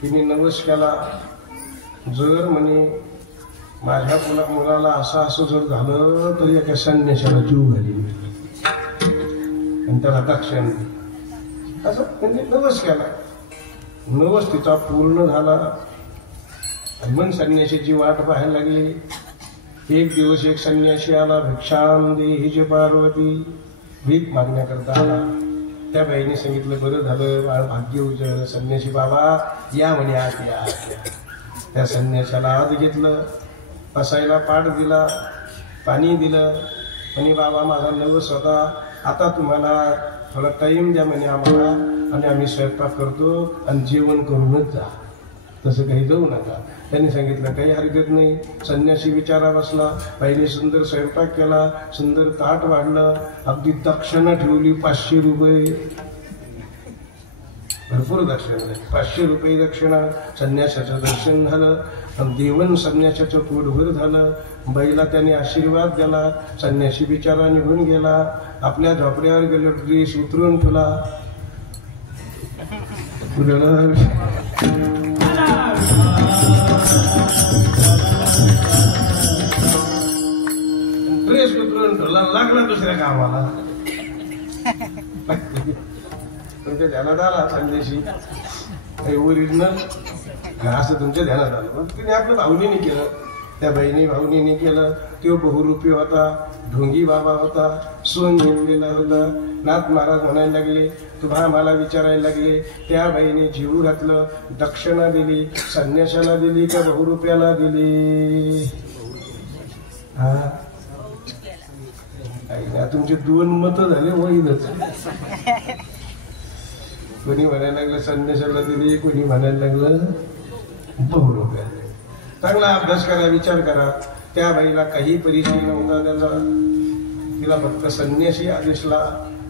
तिने नवस केला, जर म्हणे माझ्या मुलाला असं जर झालं तर एका संन्याशाला जीव घालीन आणि त्याला दक्षिण असं म्हणजे नवस केला. नवस तिचा पूर्ण झाला आणि मग संन्याशीची वाट पाहायला लागली. एक दिवस एक संन्याशी आला, भिक्षाम देहि पार्वती, भीक मागण्याकरता आला. त्या बाईने सांगितलं बरं झालं, बाळ भाग्य उजळलं, संन्याशी बाबा या म्हणे आत या. त्या संन्याशाला आत घेतलं, बसायला पाठ दिला, पाणी दिलं आणि बाबा माझा नवस होता, आता तुम्हाला थोडा टाइम द्या म्हणे आम्हाला आणि आम्ही स्वयंपाक करतो आणि जेवण करूनच जा, तसं काही जाऊ नका. त्यांनी सांगितलं काही हरकत नाही. संन्यासी विचारा बसला. बाईने सुंदर स्वयंपाक केला, सुंदर ताट वाढलं, अगदी दक्षिणा ठेवली 500 रुपये, भरपूर दक्षिणा, 500 रुपये दक्षिणा. संन्यासाचं दर्शन झालं, देवन संन्यासाचं पोटभर झालं. बाईला त्याने आशीर्वाद दिला. संन्यासी बिचारा निघून गेला. आपल्या झोपड्यावर गेलो, ड्रेस उतरून ठेवला. ड्रेस उतरून ठेवला, लागला दुसऱ्या कामाला. तुमच्या ध्यानात आला संन्यासी काही ओरिजिनल असं तुमच्या ध्यानात आलं. तिने आपलं भावनीने केलं, त्या बहिणी भावनीने केलं. तो बहुरूपी होता, ढोंगी बाबा होता, सोन घेतलेला होता. नाथ महाराज म्हणायला लागले, तुम्हा मला विचारायला लागले, त्या बाईने जीव घातलं, दक्षिणा दिली, संन्यासाला दिली का बहुरूप्याला दिली? हा, तुमचे 2 मत झाले वैधच. कोणी म्हणायला लागलं संन्यासाला दिली, कोणी म्हणायला लागलं बहुरूप्याला. चांगला अभ्यास करा, विचार करा. त्या बाईला काही परिचय नव्हता त्याचा. तिला फक्त संन्यासी आदेशला.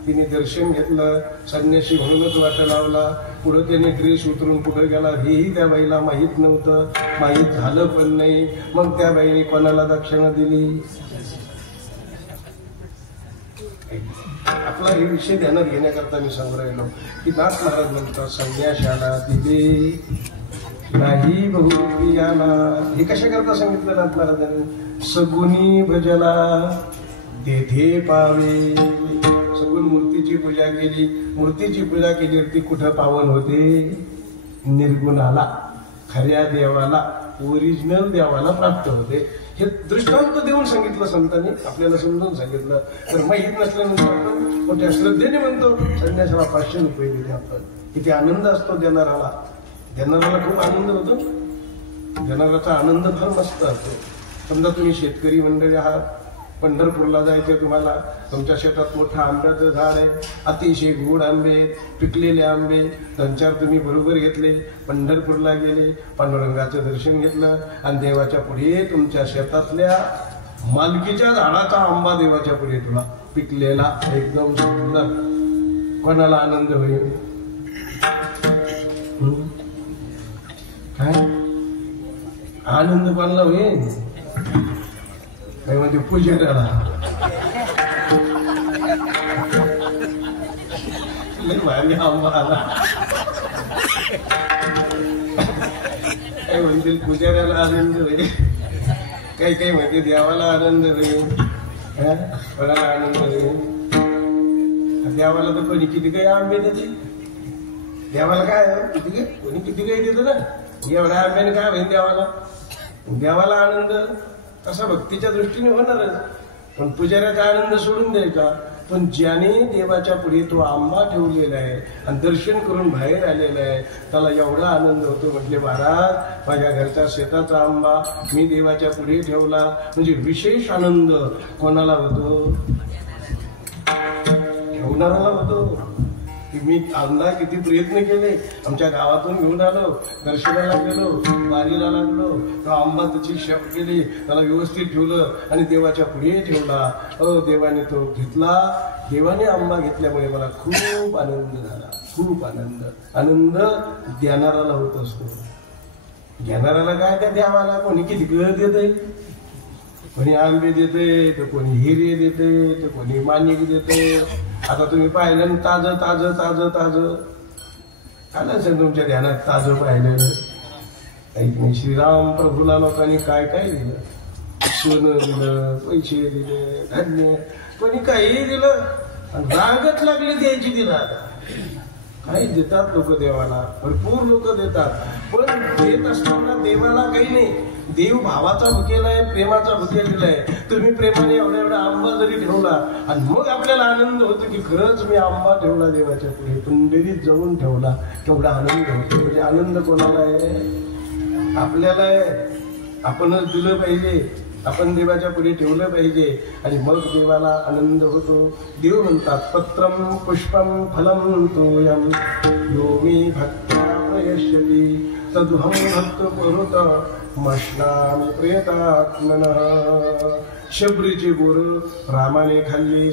तिने दर्शन घेतलं, संन्यासी म्हणूनच वाट लावला. पुढे त्याने ड्रेस उतरून पुढे गेला हेही त्या बाईला माहीत नव्हतं, माहीत झालं पण नाही. मग त्या बाईने कोणाला दक्षिणा दिली? आपला हे विषय ध्यानात घेण्याकरता मी सांगू राहिलो की नाथ महाराज म्हणतात संन्याशाला दिले नाही बहुरूपियाला. हे कशा करता सांगितलं नाथ महाराजांनी? सगुनी भजला तेथे पावे. सगुण मूर्तीची पूजा केली, मूर्तीची पूजा केली ती कुठं पावन होते? निर्गुणाला, खऱ्या देवाला, ओरिजिनल देवाला प्राप्त होते. हे दृष्टांत देऊन सांगितलं संतांनी, आपल्याला समजून सांगितलं. तर माहीत नसल्यानंतर आपण मोठ्या श्रद्धेने म्हणतो संन्यासाला 500 रुपये दिले. आपण किती आनंद असतो देणाराला. देणाराला खूप आनंद होतो. देणाराचा आनंद फार मस्त असतो. समजा तुम्ही शेतकरी मंडळी आहात, पंढरपूरला जायचं तुम्हाला, तुमच्या शेतात मोठं आंब्याचं झाड आहे, अतिशय गोड आंबे, पिकलेले आंबे 2-4 तुम्ही बरोबर घेतले, पंढरपूरला गेले, पांडुरंगाचं दर्शन घेतलं आणि देवाच्या पुढे तुमच्या शेतातल्या मालकीच्या झाडाचा आंबा देवाच्या पुढे तुला पिकलेला एकदम सुंदर. कोणाला आनंद होईल? काय आनंद कोणाला होईल? काही म्हणजे पुजाऱ्याला. भारी आंबा आला. काही म्हणतील पुजाऱ्याला आनंद होईल, काही काही म्हणते देवाला आनंद होईल, कोणाला आनंद होईल? देवाला तर कोणी किती काही आंबे देते. देवाला काय किती काही, कोणी किती काही देतं ना. एवढ्या आंब्याने काय होईल देवाला? देवाला आनंद तसा भक्तीच्या दृष्टीने होणारच. पण पुजाऱ्याचा आनंद सोडून द्यायचा. पण ज्याने देवाच्या पुढे तो आंबा ठेवलेला आहे आणि दर्शन करून बाहेर आलेला आहे त्याला एवढा आनंद होतो. म्हटले महाराज माझ्या घरच्या शेताचा आंबा मी देवाच्या पुढे ठेवला, म्हणजे विशेष आनंद कोणाला होतो? ठेवणाराला होतो. की मी आमदार किती प्रयत्न केले, आमच्या गावातून घेऊन आलो, दर्शनाला गेलो, वारीला लागलो, तो आंबा त्याची शेप केली, त्याला व्यवस्थित ठेवलं आणि देवाच्या पुढे ठेवला. देवाने तो घेतला. देवाने आंबा घेतल्यामुळे मला खूप आनंद झाला, खूप आनंद. आनंद देणाराला होत असतो. घेणाराला काय? त्या देवाला कोणी किती गळ देतय, कोणी आंबे देते, तर कोणी हिरे देते, तर कोणी माणिक देते. आता तुम्ही पाहिलं ताजं ताजं ताजं ताजं आलं असेल तुमच्या ध्यानात, ताजं पाहिलं नाही. श्रीराम प्रभूला लोकांनी काय काय दिलं? सोनं दिलं, पैसे दिले, धान्य, कोणी काही दिलं आणि रागच लागली द्यायची तिला. काही देतात लोक देवाला, भरपूर लोक देतात. पण देत असताना देवाला काही नाही. देव भावाचा भुकेला आहे, प्रेमाचा भुकेलेला आहे. तुम्ही प्रेमाने एवढा एवढा आंबा जरी ठेवला आणि मग आपल्याला आनंद होतो की खरंच मी आंबा ठेवला देवाच्या पुढे, पंढरीत जाऊन ठेवला, तेवढा आनंद होतो. म्हणजे आनंद कोणाला आहे? आपल्याला आहे. आपणच दिलं पाहिजे. आपण देवाच्या पुढे ठेवलं पाहिजे आणि मग देवाला आनंद होतो. देव म्हणतात पत्रम पुष्पम फलम तोयम यो मे भक्त्या प्रयश्यति तदुहं भक्त पुरुत मश्नामि प्रियतात्मनः. शबरीची बोरं रामाने खाल्ली.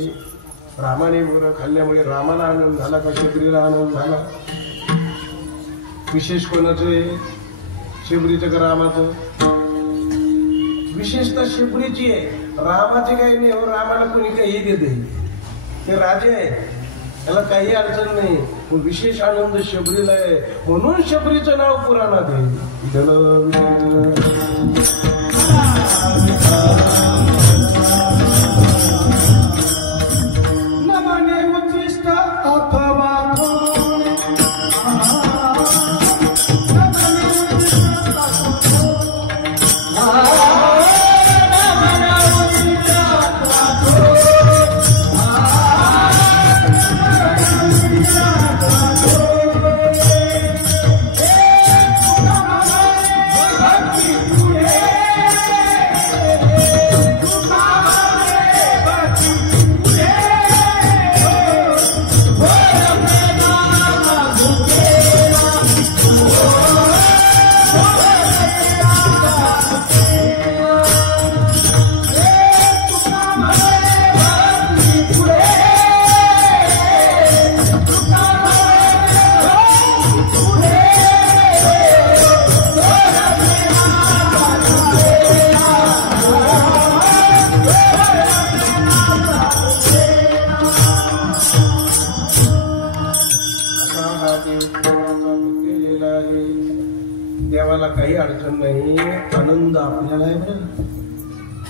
रामाने बोरं खाल्ल्यामुळे रामाला आनंद झाला का शबरीला आनंद झाला? विशेष कोणाचं आहे? शबरीचं का रामाचं? विशेषतः शबरीची आहे, रामाचे काही नाही. हो, रामाला कोणी काही देते, ते राजे आहे, त्याला काही अडचण नाही. पण विशेष आनंद शबरीला आहे, म्हणून शबरीचं नाव पुराणात आहे. नमने उच्चिष्ट अथवा देवाला काही अडचण नाही, आनंद आपल्याला आहे बरं.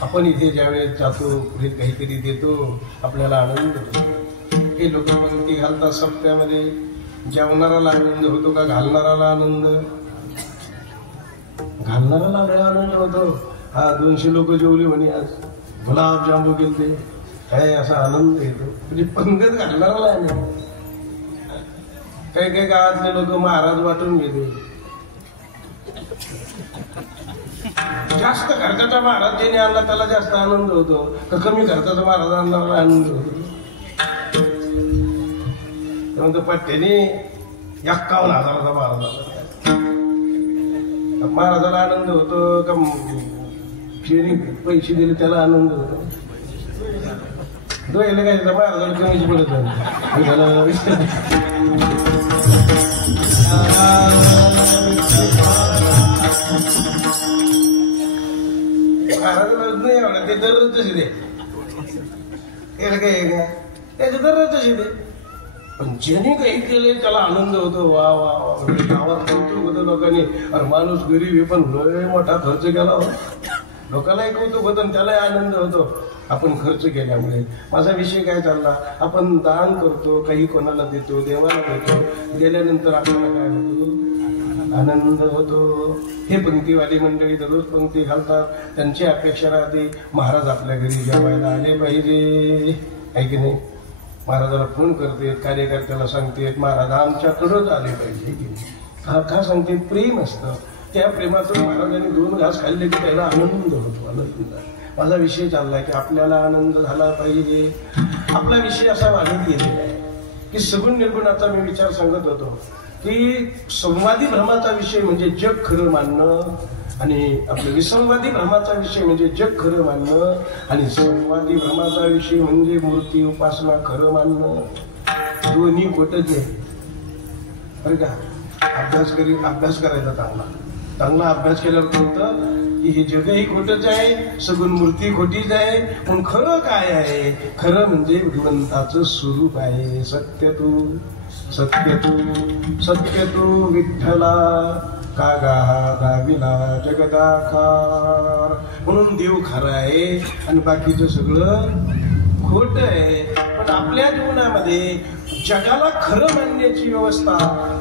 आपण इथे ज्यावेळेस जातो, पुढे काहीतरी देतो, आपल्याला आनंद होतो. हे लोक पंक्ती घालतात सप्त्यामध्ये, जेवणाराला आनंद होतो का घालणाराला आनंद? घालणाराला आनंद होतो. हा 200 लोक जेवले म्हणे आज, गुलाबजामू गेलते, काय असा आनंद येतो. म्हणजे पंगत घालणाराला आहे. काही काही गावातले लोक महाराज वाटून गेले. जास्त खर्चाचा महाराज ज्याने आणला त्याला जास्त आनंद होतो का कमी खर्चाचा महाराज आणणारा आनंद होतो? त्यानंतर पट्ट्याने 51,000चा महाराज आला. महाराजाला आनंद होतो का ज्याने पैसे दिले त्याला आनंद होतो? दोघांना काय महाराजाला कमीच पडत नाही. महाराजाला नाही आवडत, ते दररोजच दे, त्याला काय त्याचे दररोजच दे. पण ज्याने काही केले त्याला आनंद होतो. वा वा वा, गावात कौतुक होतं लोकांनी. अरे माणूस गरीब आहे पण लय मोठा खर्च केला हो. लोकांनाही कौतुक होतं, त्यालाही आनंद होतो आपण खर्च केल्यामुळे. माझा विषय काय चालला, आपण दान करतो, काही कोणाला देतो, देवाला देतो, गेल्यानंतर आपल्याला काय होतो? आनंद होतो. हे पंक्तीवाली मंडळी दररोज पंक्ती घालतात, त्यांची अपेक्षा राहते महाराज आपल्या घरी जेवायला आले पाहिजे, आहे की नाही? महाराजाला फोन करतेत, कार्यकर्त्याला सांगतेत महाराज आमच्याकडंच आले पाहिजे. का सांगते? प्रेम असतं. त्या प्रेमातून महाराजांनी 2 घास खाल्ले की त्याला आनंद होतो. आनंद. माझा विषय चाललाय की आपल्याला आनंद झाला पाहिजे. आपला विषय असा वाढत गेलेला आहे की सगुण निर्गुणाचा मी विचार सांगत होतो की संवादी भ्रमाचा विषय म्हणजे जग खरं मानणं, आणि आपलं विसंवादी भ्रमाचा विषय म्हणजे जग खरं मानणं, आणि संवादी भ्रमाचा विषय म्हणजे मूर्ती उपासना खरं मानणं. दोन्ही खोटच आहे बरं का. अभ्यास करायचा चांगला अभ्यास केल्यावर कळतं की हे जगही खोटच आहे, सगुण मूर्ती खोटीच आहे. पण खरं काय आहे? खरं म्हणजे भगवंताचं स्वरूप आहे. सत्य तू विठ्ठला कागा दाविला जगदाकार. म्हणून देव खरा आहे आणि बाकीचं सगळं खोट आहे. पण आपल्या जीवनामध्ये जगाला खरं मानण्याची व्यवस्था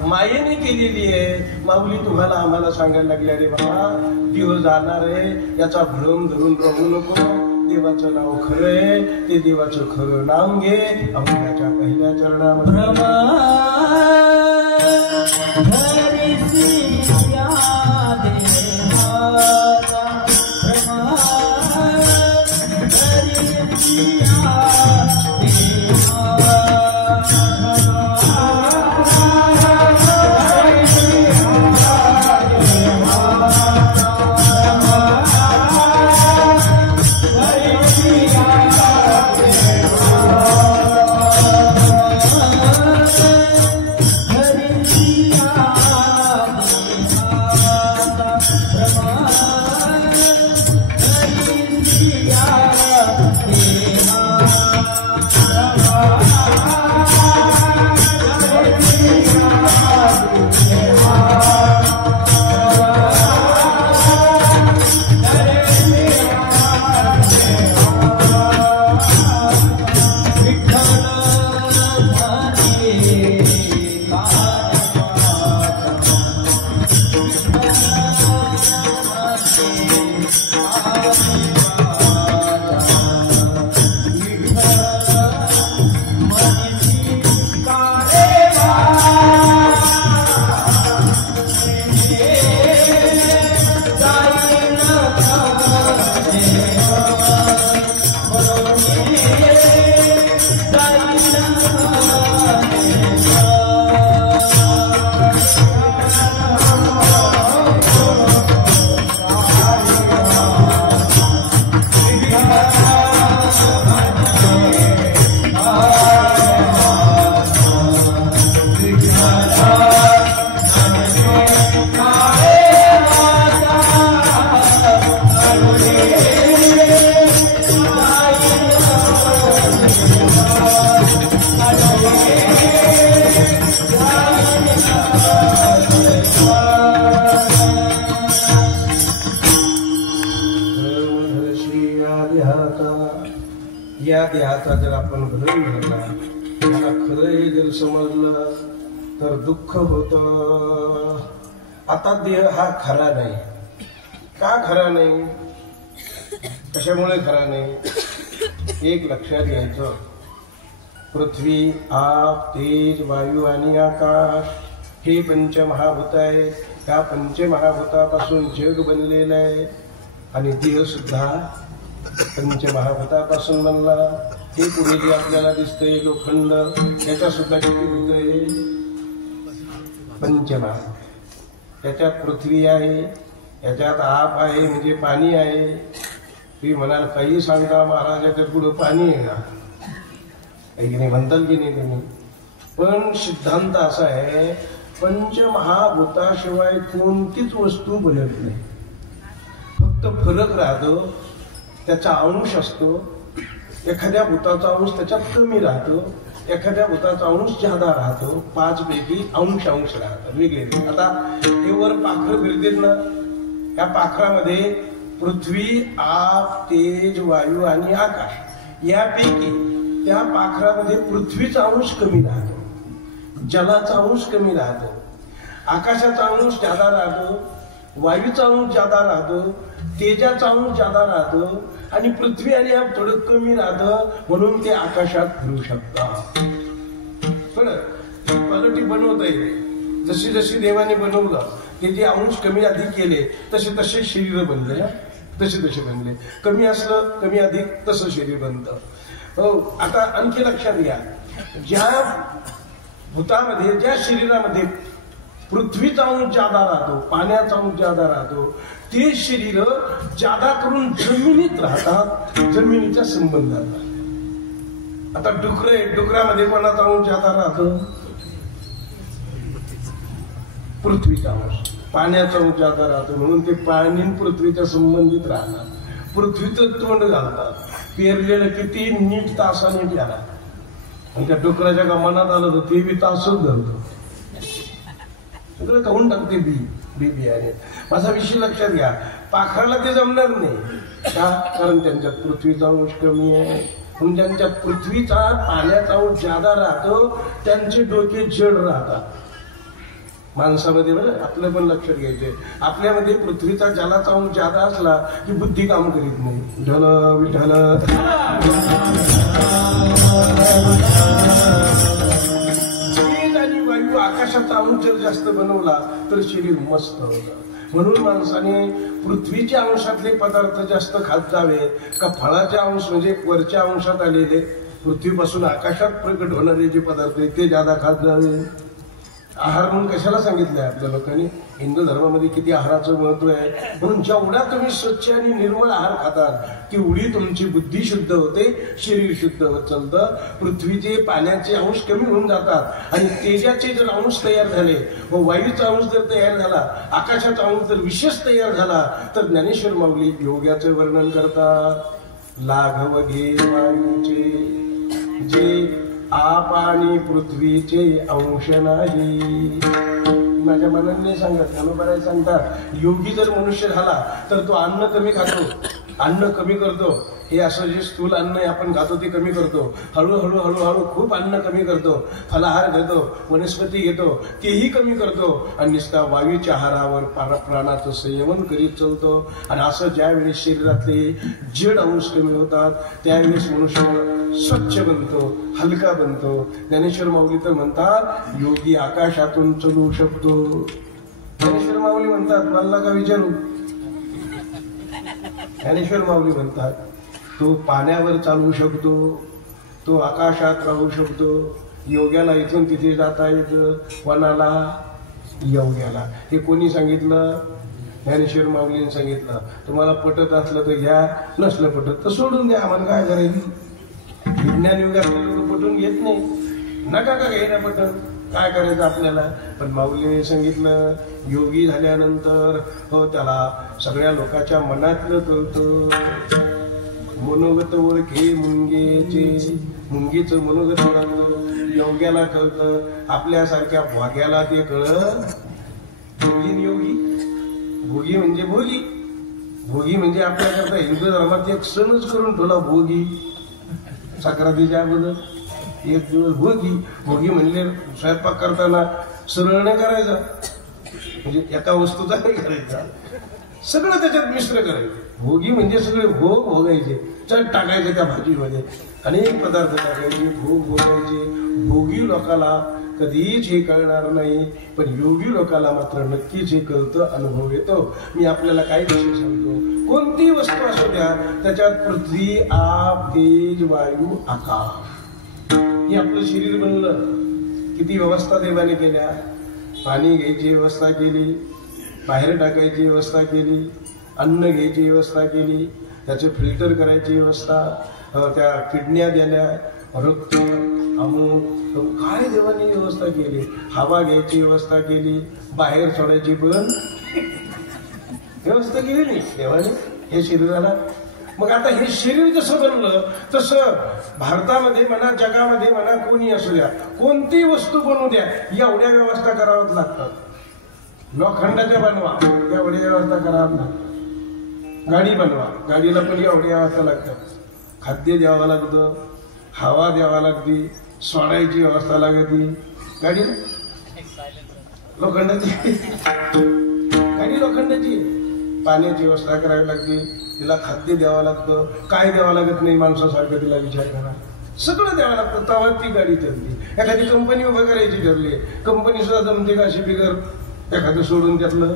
मायेने केलेली आहे. माऊली तुम्हाला आम्हाला सांगायला लागल्या रे बाबा, देव जाणार आहे याचा भ्रम धरून राहू नको. देवाचं नाव खरं आहे, ते देवाचं खरं नाव घे. अभंगाच्या पहिल्या चरणामध्ये भरिसी या देवाचा या देहाचा जर आपण भ्रम धरला, त्याला खरं हे जर समजलं तर दुःख होतं. आता देह हा खरा नाही. का खरा नाही? कशामुळे खरा नाही? एक लक्षात घ्यायचं, पृथ्वी, आप, तेज, वायू आणि आकाश हे पंचमहाभूत आहे. त्या पंचमहाभूतापासून जग बनलेलं आहे आणि देह सुद्धा पंचमहाभूतापासून बनला. हे पुढे जे आपल्याला दिसतंय लोखंड, त्याचा सुद्धा किती भूत आहे? पंचमहा. त्याच्यात पृथ्वी आहे, याच्यात आप आहे म्हणजे पाणी आहे. तुम्ही म्हणाल काही सांगता महाराजाच्या पुढं पाणी आहे ना, काही नाही म्हणताल की नाही तुम्ही. पण सिद्धांत असा आहे, पंचमहाभूताशिवाय कोणतीच वस्तू बनत नाही. फक्त फरक राहतो, त्याचा अंश असतो. एखाद्या भूताचा अंश त्याच्यात कमी राहतो, एखाद्या भूताचा अंश जादा राहतो. 5 पैकी अंश राहतात वेगळे. आता हे वर पाखरं फिरतील ना, या पाखरामध्ये पृथ्वी, आप, तेज, वायू आणि आकाश यापैकी त्या पाखरामध्ये पृथ्वीचा अंश कमी राहतो, जलाचा अंश कमी राहतो, आकाशाचा अंश जादा राहतो, वायूचा अंश जादा राहतो, तेजाचा अंश जादा राहतो आणि पृथ्वी आणि आप थोडं कमी राहतं. म्हणून ते आकाशात फिरू शकतात. पण क्वालिटी बनवता येईल. जशी जशी देवाने बनवलं, ते जे अंश कमी अधिक केले तसे तसे शरीर बनले ना, तसे बनले. कमी असलं कमी अधिक तसं शरीर बनतं. हो. आता आणखी लक्षात घ्या, ज्या भूतामध्ये, ज्या शरीरामध्ये पृथ्वीचा अंश जादा राहतो, पाण्याचा अंश जादा राहतो, ते शरीर जादा करून जमिनीत राहतात, जमिनीच्या संबंधात. आता डुकरं आहे, डुकरामध्ये कोणाचा अंश जादा राहतो? पृथ्वीचा अंश. पाण्याचा अंश जादा राहतो म्हणून ते पाणी पृथ्वीच्या संबंधित राहणार. पृथ्वीचं तोंड घालतात. पेरलेलं किती नीट तासाने प्याला, आणि त्या डुकराच्या का मनात आलं तर ते बी तासच धरतो, सगळं खाऊन टाकते बी बियाणे. माझा विषय लक्षात घ्या, पाखराला ते जमणार नाही. का? कारण त्यांच्यात पृथ्वीचा अंश कमी आहे. म्हणून ज्यांच्यात पृथ्वीचा, पाण्याचा अंश जादा राहतो त्यांचे डोके जड राहतात. माणसामध्ये बरं, आपलं पण लक्षात घ्यायचंय, आपल्यामध्ये पृथ्वीचा, जलाचा अंश जादा असला की बुद्धी काम करीत नाही. ढल विठ्ठल. आणि वायू, आकाशाचा अंश जर जास्त बनवला तर शरीर मस्त होतं. म्हणून माणसाने पृथ्वीच्या अंशातले पदार्थ जास्त खात जावे का फळाच्या अंश म्हणजे वरच्या अंशात आलेले, पृथ्वीपासून आकाशात प्रकट होणारे जे पदार्थ आहेत ते जादा खात जावे. आहार म्हणून कशाला सांगितलंय आपल्या लोकांनी? हिंदू धर्मामध्ये किती आहाराचं महत्व आहे. म्हणून जेवढा तुम्ही स्वच्छ आणि निर्मळ आहार खातात तेवढी तुमची बुद्धी शुद्ध होते, शरीर शुद्ध होत चालतं. पृथ्वीचे, पाण्याचे अंश कमी होऊन जातात आणि तेजाचे जर अंश तयार झाले व वायूचा अंश जर तयार झाला, आकाशाचा अंश जर विशेष तयार झाला तर ज्ञानेश्वर माऊली योग्याचे वर्णन करतात. लाघव घे वायूचे, जे आप आणि पृथ्वीचे अंश नाही. माझ्या मनाने सांगत, ज्ञानोबा सांगतात, योगी जर मनुष्य झाला तर तो अन्न कमी खातो, अन्न कमी करतो, हे असं जे स्थूल अन्न आपण खातो ते कमी करतो, हळूहळू हळूहळू खूप अन्न कमी करतो, फलाहार घेतो, वनस्पती घेतो तेही कमी करतो आणि नुसता वायूच्या आहारावर प्राणाचं संयमन करीत चालतो. आणि असं ज्यावेळेस शरीरातले जड अंश कमी होतात त्यावेळेस मनुष्य स्वच्छ बनतो, हलका बनतो. ज्ञानेश्वर माऊली तर म्हणतात योगी आकाशातून चलू शकतो. ज्ञानेश्वर माऊली म्हणतात, मला का विचारू, ज्ञानेश्वर माऊली म्हणतात तो पाण्यावर चालू शकतो, तो आकाशात राहू शकतो. योग्याला इथून तिथे जाता येतं, वनाला योग्याला. हे कोणी सांगितलं? ज्ञानेश्वर माऊलीने सांगितलं. तुम्हाला पटत असलं तर घ्या, नसलं पटत तर सोडून द्या, आम्हाला काय करायचं. विज्ञान युगातले लोक पटून घेत नाही, नका का घ्यायला पटत, काय करायचं आपल्याला. पण माऊलीने सांगितलं योगी झाल्यानंतर हो त्याला सगळ्या लोकांच्या मनातलं कळतं. मनोगत ओळखे मुंगेचे, मुंगीचं मनोगत ओळखतं, योग्याला कळतं, आपल्यासारख्या भोग्याला ते कळत. योगी, भोगी म्हणजे भोगी. भोगी म्हणजे आपल्याकरता हिंदू धर्मात एक सणच करून ठेवला भोगी. सक्रातीच्या अगोदर एक दिवस भोगी. भोगी म्हणजे स्वयंपाक करताना सरळ नाही करायचा, म्हणजे एका वस्तूचा नाही करायचा, सगळं त्याच्यात मिश्र करायचं. भोगी म्हणजे सगळे भोग भोगायचे, चट टाकायचे त्या भाजीमध्ये, अनेक पदार्थ टाकायचे, भोग भोगायचे. भोगी लोकाला कधीच हे कळणार नाही, पण योगी लोकाला मात्र नक्कीच हे कळतं, अनुभव येतो. मी आपल्याला काय विषय सांगतो, कोणती वस्तू असू द्या त्याच्यात पृथ्वी, आप, तेज, वायू, आकाश हे आपलं शरीर बनलं. किती व्यवस्था देवाने केल्या. पाणी घ्यायची व्यवस्था केली, बाहेर टाकायची व्यवस्था केली, अन्न घ्यायची व्यवस्था केली, त्याचे फिल्टर करायची व्यवस्था, त्या किडन्या दिल्या, रक्त, अमुक काय देवाने व्यवस्था केली. हवा घ्यायची व्यवस्था केली, बाहेर सोडायची पण व्यवस्था केली नाही देवाने हे शरीराला. मग आता हे शरीर जसं बनलं तसं भारतामध्ये म्हणा, जगामध्ये म्हणा, कोणी असू द्या, कोणती वस्तू बनवू द्या, एवढ्या व्यवस्था कराव्याच लागतात. लोखंडाच्या बनवा, एवढ्या व्यवस्था कराव्याच लागतात. गाडी बनवा, गाडीला पण एवढ्या व्यवस्था लागतात. खाद्य द्यावं लागतं, हवा द्यावा लागते, सोडायची व्यवस्था लागते. गाडी लोखंडाची, गाडी लोखंडाची. पाण्याची व्यवस्था करावी लागते, तिला खाद्य द्यावं लागतं. काय द्यावं लागत नाही माणसासारखं, तिला विचार करा. सगळं द्यावं लागतं, तेव्हा ती गाडी चालते. एखादी कंपनी उभं करायची ठरली, कंपनी सुद्धा जमते का अशी बिगर एखादं सोडून त्यातलं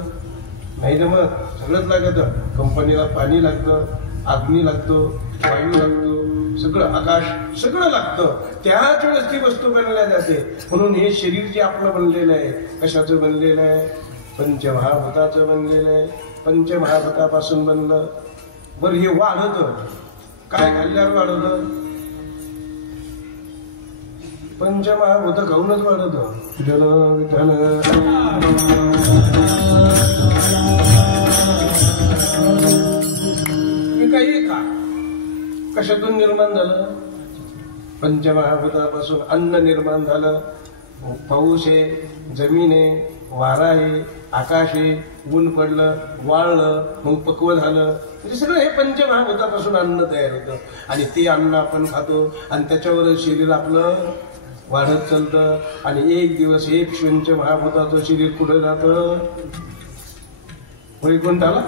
नाही जमत. सगळंच लागतं. कंपनीला पाणी लागतं, अग्नी लागतो, वायू लागतो, सगळं आकाश सगळं लागतं. त्याच वेळेस ती वस्तू बनवल्या जाते. म्हणून हे शरीर जे आपलं बनलेलं आहे, कशाचं बनलेलं आहे? पंचमहाभूताचं बनलेलं आहे. पंचमहाभूतापासून बनलं. बरं हे वाढतं, काय खाल्ल्यावर वाढतं? पंचमहाभूत खाऊनच वाढतं. जल विठ्ठल काही खा. कशातून निर्माण झालं? पंचमहाभूतापासून अन्न निर्माण झालं. पाऊस आहे, जमीन आहे, वारा आहे, आकाश आहे, ऊन पडलं, वाळलं, मग पक्व झालं. म्हणजे सगळं हे पंचमहाभूतापासून अन्न तयार होतं. आणि ते अन्न आपण खातो आणि त्याच्यावर शरीर आपलं वाढत चालतं. आणि एक दिवस एक पंचमहाभूताचं शरीर कुठं जातं? वैकुंठाला.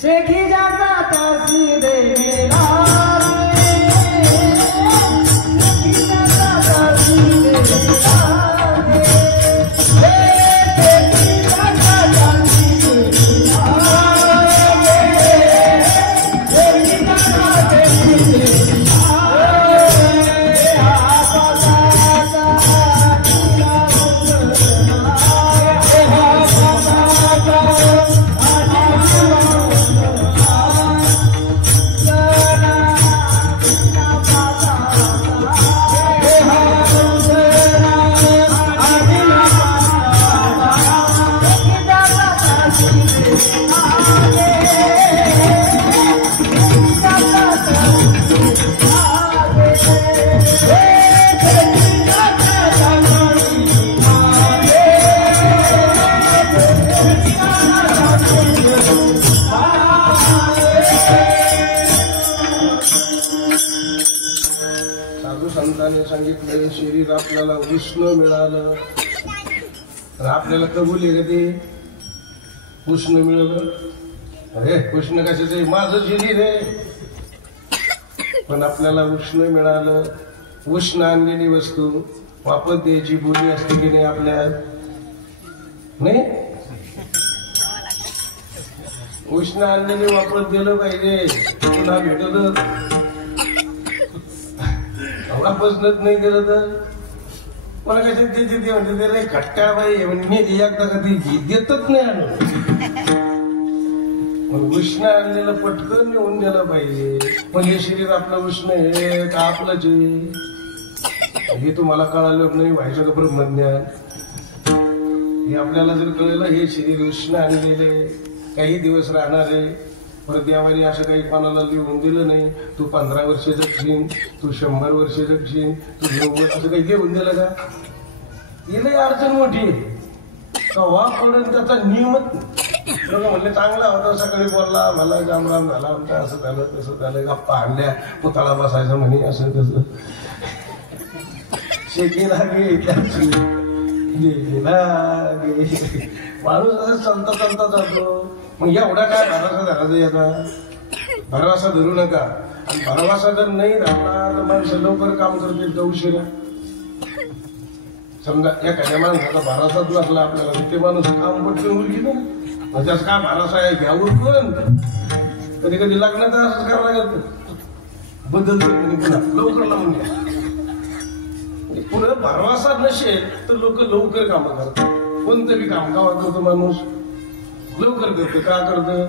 शेखी जाता तासी देवेला सांगितलं शरीर आपल्याला उष्ण मिळालं, तर आपल्याला कबूल आहे का ते उष्ण मिळालं? अरे उष्ण कशाचं, माझं शरीर आहे. पण आपल्याला उष्ण मिळालं. उष्ण आणलेली वस्तू वापस द्यायची बोली असते की नाही आपल्या? नाही, उष्ण आणलेली वापस दिलं पाहिजे. पुन्हा भेटत वापसच नाही केलं तर मला कशात त्याची ते म्हणते त्याला खट्टा बाई म्हणजे एकदा कधी देतच नाही आणलं. मग उष्ण आणलेलं पटकन येऊन दिलं पाहिजे. पण हे शरीर आपलं उष्ण आहे का आपलंच आहे हे तुम्हाला कळालं नाही. व्हायचं का ब्रह्मज्ञान हे आपल्याला जर कळलं हे शरीर उष्ण आणलेले काही दिवस राहणार आहे. परत देवाने असं काही कोणाला लिहून दिलं नाही तू 15 वर्ष जगशील, तू 100 वर्ष जगशील, तू 90, असं काही लिहून दिलं का? हिला अडचण मोठी आहे. कवापर्यंत त्याचा नियमच लोक म्हणले चांगला होता, सकाळी बोलला मला रामराम झाला आमचा, असं झालं तसं झालं, गप्पा आणल्या, पुतळा बसायचा म्हणे असं तसं. शेतीला गे त्याची माणूस असं चालता चालता जातो. मग एवढा काय भरवसा झाला ते आता? भरवसा धरू नका. आणि भरवसा जर नाही झाला तर माणसं लवकर काम करतील का उशिरा? समजा एखाद्या माणसाचा भरवसाच लागला आपल्याला, ते माणूस काम पटकन उरकी ना. त्याच काय भरवसा आहे घ्यावर कोण? कधी कधी लग्नाचा असंच करावं लागत, बदलतो पुन्हा लवकर लावून घ्या. पुढे भरवसा नसेल तर लोक लवकर कामं करतात. कोणतं बी काम का करतो माणूस लवकर करतो. का करतं?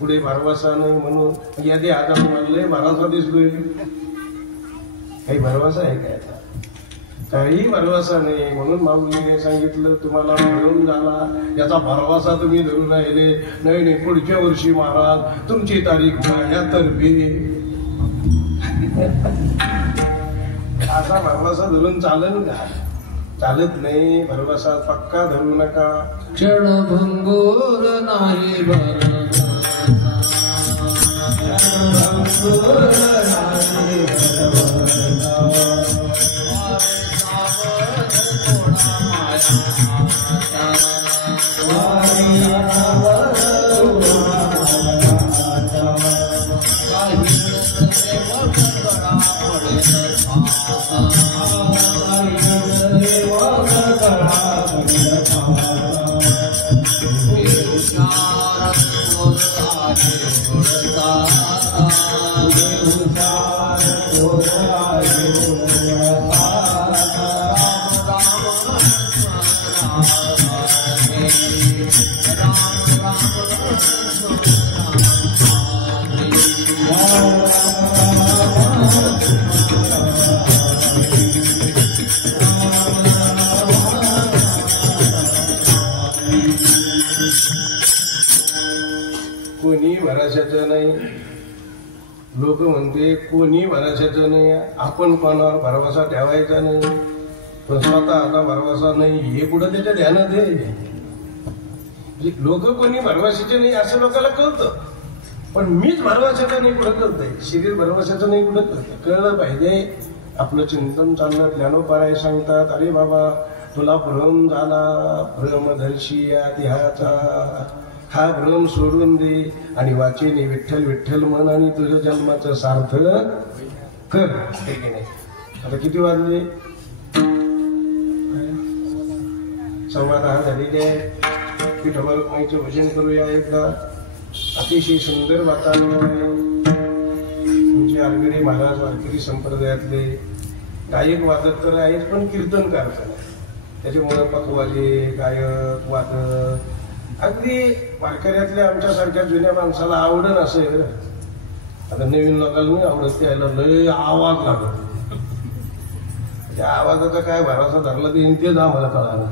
पुढे भरवसा नाही म्हणून. यादी आता तुम्हाला लय भरवसा दिसतोय, काही भरवसा आहे काय? आता काही भरवसा नाही. म्हणून माऊलीने सांगितलं तुम्हाला मिळून झाला याचा भरवसा तुम्ही धरून राहिले नाही. नाही पुढच्या वर्षी महाराज तुमची तारीख माझ्यातर्फे असा भरवसा धरून चालेल का? चालत नाही. भरवसा पक्का धरू नका. क्षणभंगूर नाही भरवसा, क्षणभंगूर नाही कोणी भरोशाचं नाही. लोक म्हणते कोणी भरोशाचं नाही. आपण कोणावर भरवसा ठेवायचा नाही. पण स्वतःचा भरवसा नाही हे कुठं त्याच्या ध्यानात आहे. लोक कोणी भरवशाचे नाही असं लोकांना कळतं, पण मीच भरवशाचं नाही कुठं कळतंय. शरीर भरवशाचं नाही कुठं कळतं. कळलं पाहिजे. आपलं चिंतन चाललं. ज्ञानोपाराय सांगतात अरे बाबा तुला भ्रम झाला, भ्रमदर्शी या देहाचा हा भ्रम सोडून दे आणि वाचेने विठ्ठल विठ्ठल म्हण आणि तुझ्या जन्माचं सार्थक कर. हे की नाही? आता किती वाजले? 10:15 झालेले आहे. विठोबा रुक्माईचं भजन करूया एकदा. अतिशय सुंदर वातावरण आहे. म्हणजे आरगडे महाराज वारकरी संप्रदायातले गायक वादक तर आहेत, पण कीर्तनकार पण आहे. त्याच्यामुळे पखवाजे गायक वादक अगदी वारकऱ्यातल्या आमच्यासारख्या जुन्या माणसाला आवडण असेल. आता नवीन लोकांना नाही आवडत. त्याला लय आवाज लागत. त्या आवाजाचा काय भरोसा धरला तर तेच आम्हाला कळालं.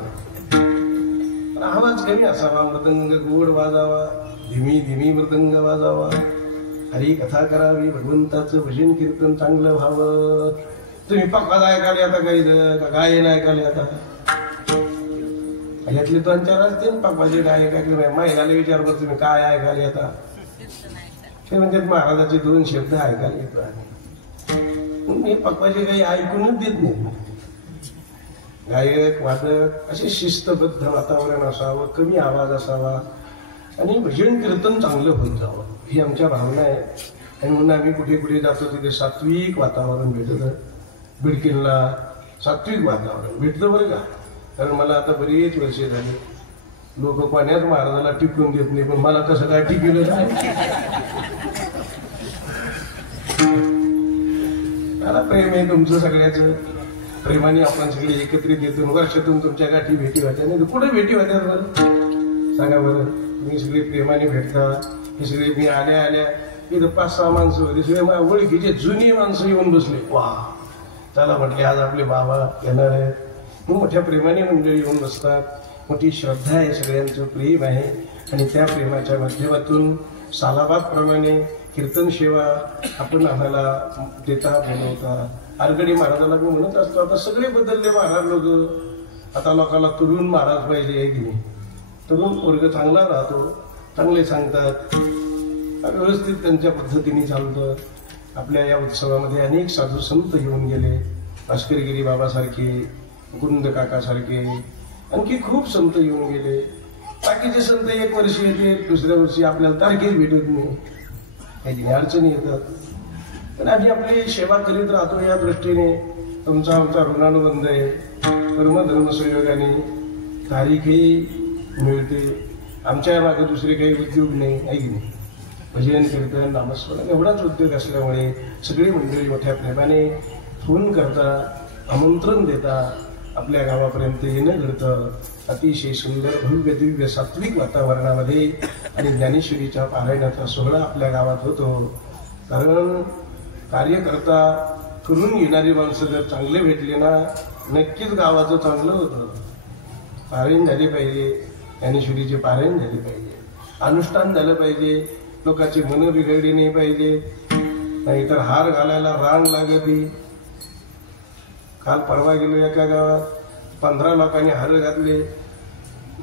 आवाज कमी असावा. मृदंग गोड वाजावा, धीमी धीमी मृदंग वाजावा. हरी कथा करावी, भगवंताचं भजन कीर्तन चांगलं व्हावं. तुम्ही पक्का ऐकाले आता काही गायन ऐकाले आता यातले 2-4 असतील पक्काचे गायक ऐकले. महिलाला विचारतो तुम्ही काय ऐकाले आता? ते म्हणजे महाराजाचे 2 शब्द ऐकायला येतो. मी पप्पाचे काही ऐकूनच देत नाही. गायक वादक असे शिस्तबद्ध वातावरण असावं, कमी आवाज असावा आणि भजन कीर्तन चांगलं होत जावं ही आमच्या भावना आहे. आणि म्हणून आम्ही कुठे कुठे जातो तिथे सात्विक वातावरण भेटतं. बिडकीनला सात्विक वातावरण भेटतं बरं का. कारण मला आता बरीच वर्षे झाली. लोक पाण्यात महाराजाला टिकून देत नाही, पण मला कसं काय टिकलं मला प्रेम आहे तुमचं सगळ्याचं. प्रेमाने आपण सगळे एकत्रित येतो. वर्षातून तुमच्या गाठी भेटी होत्या नाही तर कुठे भेटी होत्या बरं सांगा बरं. तुम्ही सगळे प्रेमाने भेटता. हे सगळे मी आल्या इथं 5-6 माणसं होते. सगळे माझ्या ओळखीचे जुनी माणसं येऊन बसले. वा चला म्हटले आज आपले बाबा येणार आहेत. मोठ्या प्रेमाने मंडळी येऊन बसतात. मोठी श्रद्धा आहे, सगळ्यांचं प्रेम आहे. आणि त्या प्रेमाच्या माध्यमातून सालाबादप्रमाणे कीर्तन सेवा आपण आम्हाला देता बोलवता. आरगडी महाराजाला मी म्हणत असतो आता सगळे बदलले महाराज लोक. आता लोकांना तरुण महाराज पाहिजे आहे की नाही. तरुण वर्ग चांगला राहतो, चांगले सांगतात, व्यवस्थित त्यांच्या पद्धतीने चालतं. आपल्या या उत्सवामध्ये अनेक साधू संत येऊन गेले. भास्करगिरी बाबासारखे, गुंद काकासारखे, आणखी खूप संत येऊन गेले. बाकीचे संत एक वर्षी येते, दुसऱ्या वर्षी आपल्याला तारखेच भेटत नाही, काही अडचणी येतात. पण आम्ही आपली सेवा करीत राहतो. या दृष्टीने तुमचा आमचा ऋणानुबंध आहे. कर्मधर्म संयोगाने तारीखही मिळते. आमच्या मागे दुसरे काही उद्योग नाही आहे की नाही. भजन कीर्तन नामस्मरण एवढाच उद्योग असल्यामुळे सगळी मंडळी मोठ्या प्रेमाने फोन करता, आमंत्रण देता, आपल्या गावापर्यंत येणं घडतं. अतिशय सुंदर भव्य दिव्य सात्विक वातावरणामध्ये आणि ज्ञानेश्वरीच्या पारायणाचा सोहळा आपल्या गावात होतो. कारण कार्यकर्ता करून येणारी माणसं जर चांगले भेटले ना नक्कीच गावाचं चांगलं होतं. पारायण झाले पाहिजे, ज्ञानेश्वरीचे पारायण झाले पाहिजे, अनुष्ठान झालं पाहिजे, लोकांची मनं बिघडली नाही पाहिजे. नाहीतर हार घालायला रांग लागली. काल परवा गेलो एका गावात 15 लोकांनी हार घातले.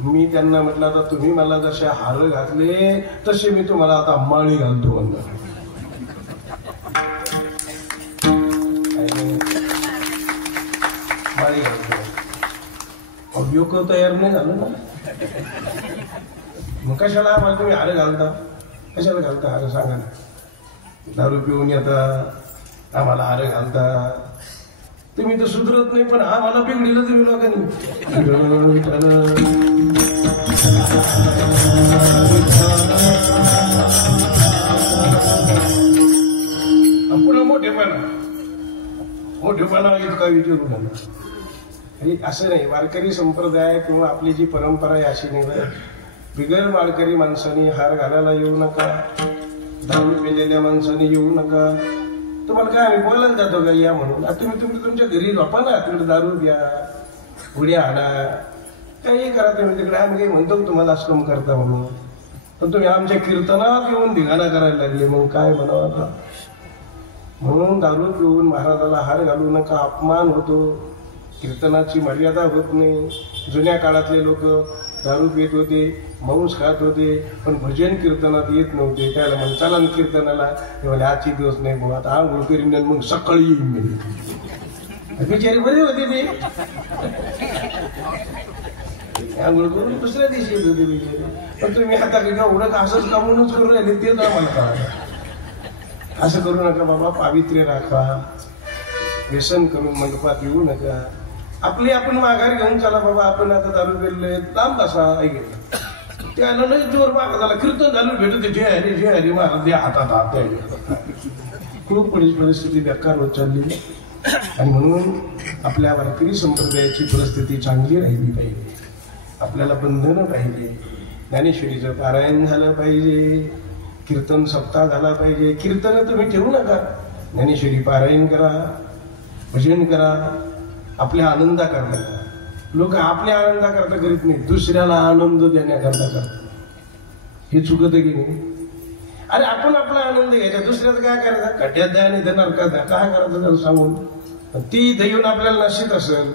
मी त्यांना म्हटलं आता तुम्ही मला जसे हार घातले तसे मी तुम्हाला आता माळी घालतो म्हणलं. माळी घालतो लोक तयार नाही झालं ना. मग कशाला आम्हाला तुम्ही हार घालता, कशाला घालता हार सांगा ना. दारू पिऊन येता आम्हाला हार घालता. तुम्ही तर सुधरत नाही पण आम्हाला बिघडलं तुम्ही लोकांनी. पुन्हा मोठेपणा इतका विचारू नका. असं नाही. वारकरी संप्रदाय किंवा आपली जी परंपरा आहे अशी नाही. बिगर वारकरी माणसांनी हार घालायला येऊ नका. दारू पिलेल्या माणसांनी येऊ नका. तुम्हाला काय आम्ही बोलायला जातो का या म्हणून. तुम्ही तुमच्या घरी झोपा ना, तिकडे दारू घ्या, उड्या आणा, काही करा तुम्ही तिकडे. आम्ही काही म्हणतो तुम्हाला आश्रम करता म्हणून. पण तुम्ही आमच्या कीर्तनात येऊन धिंगाणा करायला लागले मग काय म्हणावं आता. म्हणून दारू पिऊन महाराजाला हार घालू नका. अपमान होतो. कीर्तनाची मर्यादा होत नाही. जुन्या काळातले लोक दारू पित होते, मांस खात होते, पण भजन कीर्तनात येत नव्हते. त्याला मग चला कीर्तनाला तेव्हा आजची दिवस नाही मग आता आंघोळ करीन मग सकाळी येईन मी. बिचारी बरे होते ते. आंघोळ करून दुसऱ्या दिवशी येत होते बिचारी. पण तुम्ही आता का उडत असंच कामूनच करून राहिले ते तर आम्हाला कळा. असं करू नका बाबा. पावित्र्य राखा. व्यसन करून मंडपात येऊ नका. आपली आपण माघार घेऊन चला बाबा. आपण आता दारू पेरले लांब बसा. ऐकलं त्याला लय जोर मागा झाला. कीर्तन झालं भेटत जय हरी महाराज द्या हातात हात. खूप परिस्थिती बेकार होत चालली. आणि म्हणून आपल्या वारकरी संप्रदायाची परिस्थिती चांगली राहिली पाहिजे. आपल्याला बंधनं पाहिजे. ज्ञानेश्वरीचं पारायण झालं पाहिजे. कीर्तन सप्ताह झाला पाहिजे. कीर्तन तुम्ही ठेवू नका. ज्ञानेश्वरी पारायण करा, भजन करा. आपल्या आनंदाकरता. लोक आपल्या आनंदाकरता करीत नाही, दुसऱ्याला आनंद देण्याकरता करतात. हे चुकत की नाही. अरे आपण आपला आनंद घ्यायचा, दुसऱ्याचं काय करायचं. खड्ड्यात द्या आणि देणार का द्या काय करायचं त्याला सांगून. ती इथं येऊन आपल्याला नशीत असेल,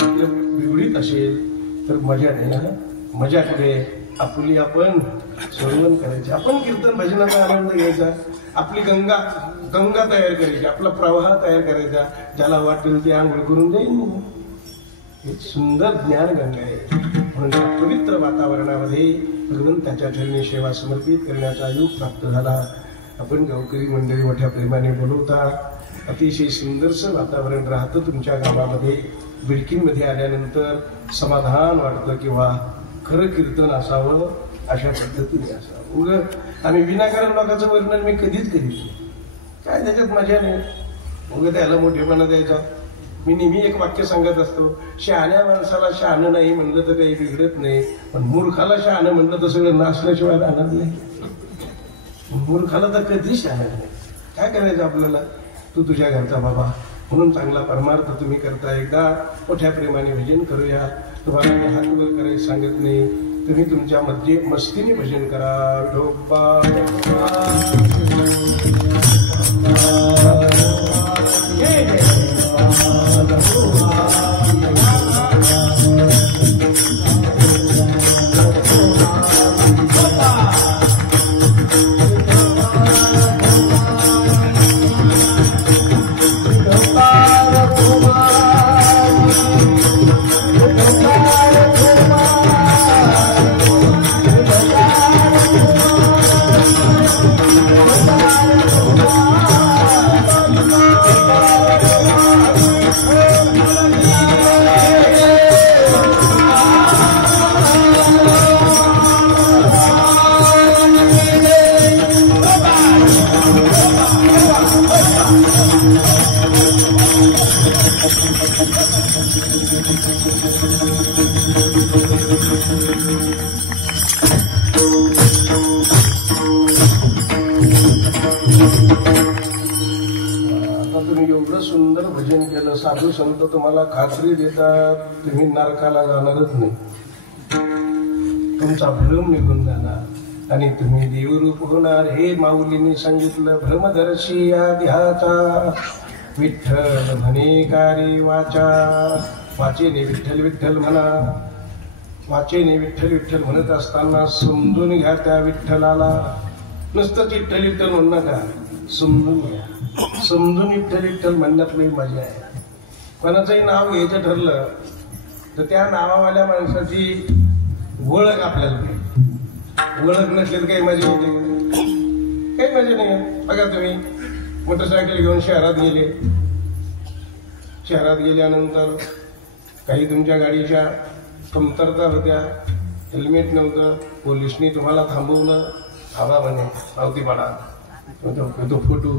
बिघडीत असेल तर मजा नाही ना. मजा कुठे. आपुली आपण सोडवण करायची, आपण कीर्तन भजनाचा आनंद घ्यायचा, आपली गंगा तयार करायची, आपला प्रवाह तयार करायचा, ज्याला वाटेल ते आंघोळ करून जाईल. एक सुंदर ज्ञान गंगा आहे. म्हणून त्या पवित्र वातावरणामध्ये भगवंताच्या चरणी सेवा समर्पित करण्याचा योग प्राप्त झाला. आपण गावकरी मंडळी मोठ्या प्रेमाने बोलवता. अतिशय सुंदरसं वातावरण राहतं तुमच्या गावामध्ये. बिडकीमध्ये आल्यानंतर समाधान वाटतं किंवा खरं कीर्तन असावं, अशा पद्धतीने असावं. उगं आम्ही विनाकारण लोकांचं वर्णन मी कधीच करीत नाही. काय त्याच्यात मजा नाही. उगं त्याला मोठेपणा द्यायचा. मी नेहमी एक वाक्य सांगत असतो, शहाण्या माणसाला शहाणं नाही म्हणलं तर काही बिघडत नाही, पण मूर्खाला शहाणं म्हणलं तर सगळं नाचल्याशिवाय राहणार नाही. मूर्खाला तर कधीच शहाणं नाही. काय करायचं आपल्याला? तू तुझ्या घरचा बाबा म्हणून चांगला परमार्थ तुम्ही करता. एकदा मोठ्या प्रेमाने भजन करूया. तुम्हाला मी हात वर करायला सांगत नाही, तुम्ही तुमच्या मध्ये मस्तीने भजन करा. ढोबा साधू संत तुम्हाला खात्री देतात, तुम्ही नरकाला जाणारच नाही. तुमचा भ्रम निघून जाणार आणि तुम्ही देवरूप होणार. हे माऊलींनी सांगितलं, भ्रमदर्शी या देहाचा विठ्ठल म्हणे कारी वाचा. वाचेने विठ्ठल विठ्ठल म्हणा. वाचेने विठ्ठल विठ्ठल म्हणत असताना समजून घ्या त्या विठ्ठलाला. नुसतं विठ्ठल विठ्ठल म्हणू नका, समजून घ्या. समजून विठ्ठल विठ्ठल म्हणण्यात नाही मजा आहे. कोणाचंही नाव घ्यायचं ठरलं तर त्या नावावाल्या माणसाची ओळख आपल्याला पाहिजे. ओळख नसली तर काही मजा येते, काही मजा नाही. बघा तुम्ही मोटरसायकल घेऊन शहरात गेले. शहरात गेल्यानंतर काही तुमच्या गाडीच्या कमतरता होत्या, हेल्मेट नव्हतं, पोलिसनी तुम्हाला थांबवलं. आबा म्हणे पावती पाडा, तो फोटो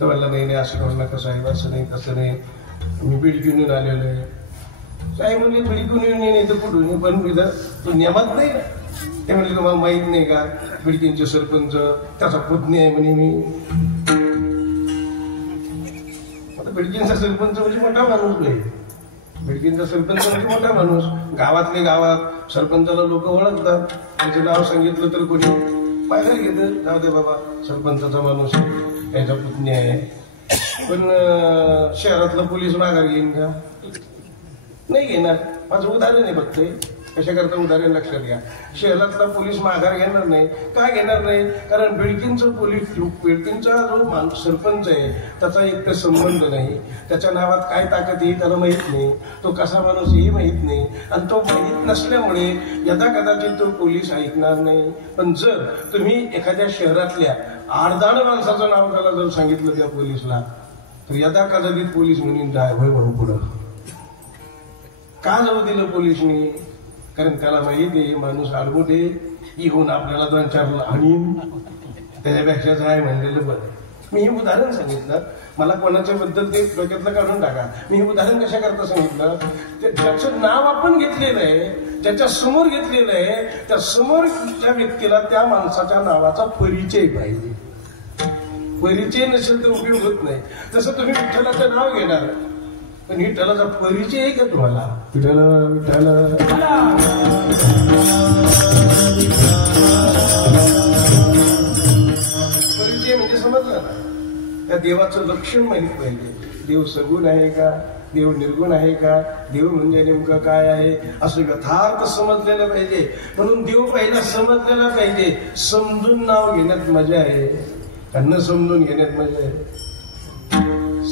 तर म्हणलं नाही नाही असं करू नका साहेब, असं नाही तसं नाही, मी बिडकीहून आलेलो आहे. साहेब म्हणले बिडकीहून नाही तर कुठून, पण इथं नियमात नाही ना. ते म्हणले तुम्हाला माहित नाही का बिडकींचे सरपंच त्याचा पुतणी आहे म्हणे मी. आता बिडकींचा सरपंच म्हणजे मोठा माणूस नाही. बिडकींचा सरपंच म्हणजे मोठा माणूस. गावातले गावात सरपंचाला लोक ओळखतात. त्याचं नाव सांगितलं तर कोणी पाहायला घेतं, जाऊ दे बाबा सरपंचाचा माणूस त्याचा पुतणी आहे. पण शहरातला पोलीस माघार घेईन का? नाही घेणार. माझं उदाहरण आहे फक्त. कशा करता उदाहरण लक्षात घ्या. शहरातला पोलीस माघार घेणार नाही. का घेणार नाही? कारण बिडकींचा जो सरपंच आहे त्याचा एक तर संबंध नाही. त्याच्या नावात काय ताकद आहे त्याला माहित नाही. तो कसा माणूस हेही माहित नाही. आणि तो माहीत नसल्यामुळे यदा कदाचित तो पोलीस ऐकणार नाही. पण जर तुम्ही एखाद्या शहरातल्या आडदाड माणसाचं नाव त्याला जर सांगितलं त्या पोलीसला, तर यदा कदाचित पोलीस म्हणून जाय होय म्हणून पुढं का जाऊ दिलं पोलिसनी? कारण त्याला माहिती आहे माणूस आडमुठे येऊन आपल्याला 2-4 आणीन, त्याच्यापेक्षा काय म्हणलेलं बरं. मी हे उदाहरण सांगितलं. मला कोणाच्या बद्दल ते डोक्यातलं काढून टाका. मी हे उदाहरण कशा करता सांगितलं, ज्याचं नाव आपण घेतलेलं आहे, ज्याच्या समोर घेतलेलं आहे, त्या समोरच्या व्यक्तीला त्या माणसाच्या नावाचा परिचय पाहिजे. परिचय नसेल तर उपयोग होत नाही. तसं तुम्ही विठ्ठलाचं नाव घेणार, पण विठ्ठलाचा परिचय आहे का तुम्हाला? विठ्ठल विठ्ठल परिचय म्हणजे समजलं ना. त्या देवाचं लक्षण माहित पाहिजे. देव सगुण आहे का, देव निर्गुण आहे का, देव म्हणजे नेमकं काय आहे असं यथार्थ समजलेलं पाहिजे. म्हणून देव पहिला समजलेला पाहिजे. समजून नाव घेण्यात मजा आहे का न समजून घेण्यात मजा आहे?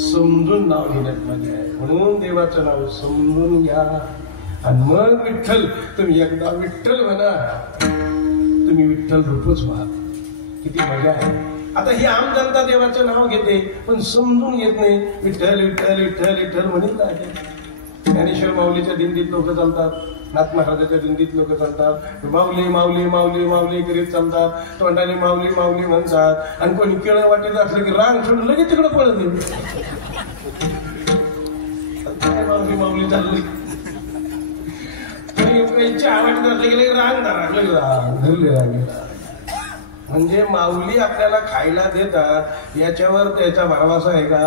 समजून नाव घेण्यात मजा आहे. म्हणून देवाचं नाव समजून घ्या आणि मग विठ्ठल. तुम्ही एकदा विठ्ठल म्हणा, तुम्ही विठ्ठल रूपच व्हा. किती मजा आहे. आता ही आम जनता देवाचं नाव घेते पण समजून घेत नाही. विठ्ठल विठ्ठल विठ्ठल विठ्ठल म्हणत आहे. ज्ञानेश्वर माऊलीच्या दिंडीत लोक चालतात, नाथ महाराजाच्या दिंडीत लोक चालतात, माऊली माऊली माऊली माऊली करीत चालतात, तोंडाने माऊली माऊली म्हणतात. आणि कोणी केळं वाटेत असलं की रांग सोडून लगेच तिकडे पळत नाही. काय माऊली माऊली चालली. चहा वाटत असलं की रांग धरले रांगेला. म्हणजे माऊली आपल्याला खायला देतात याच्यावर त्याचा भरवसा आहे का?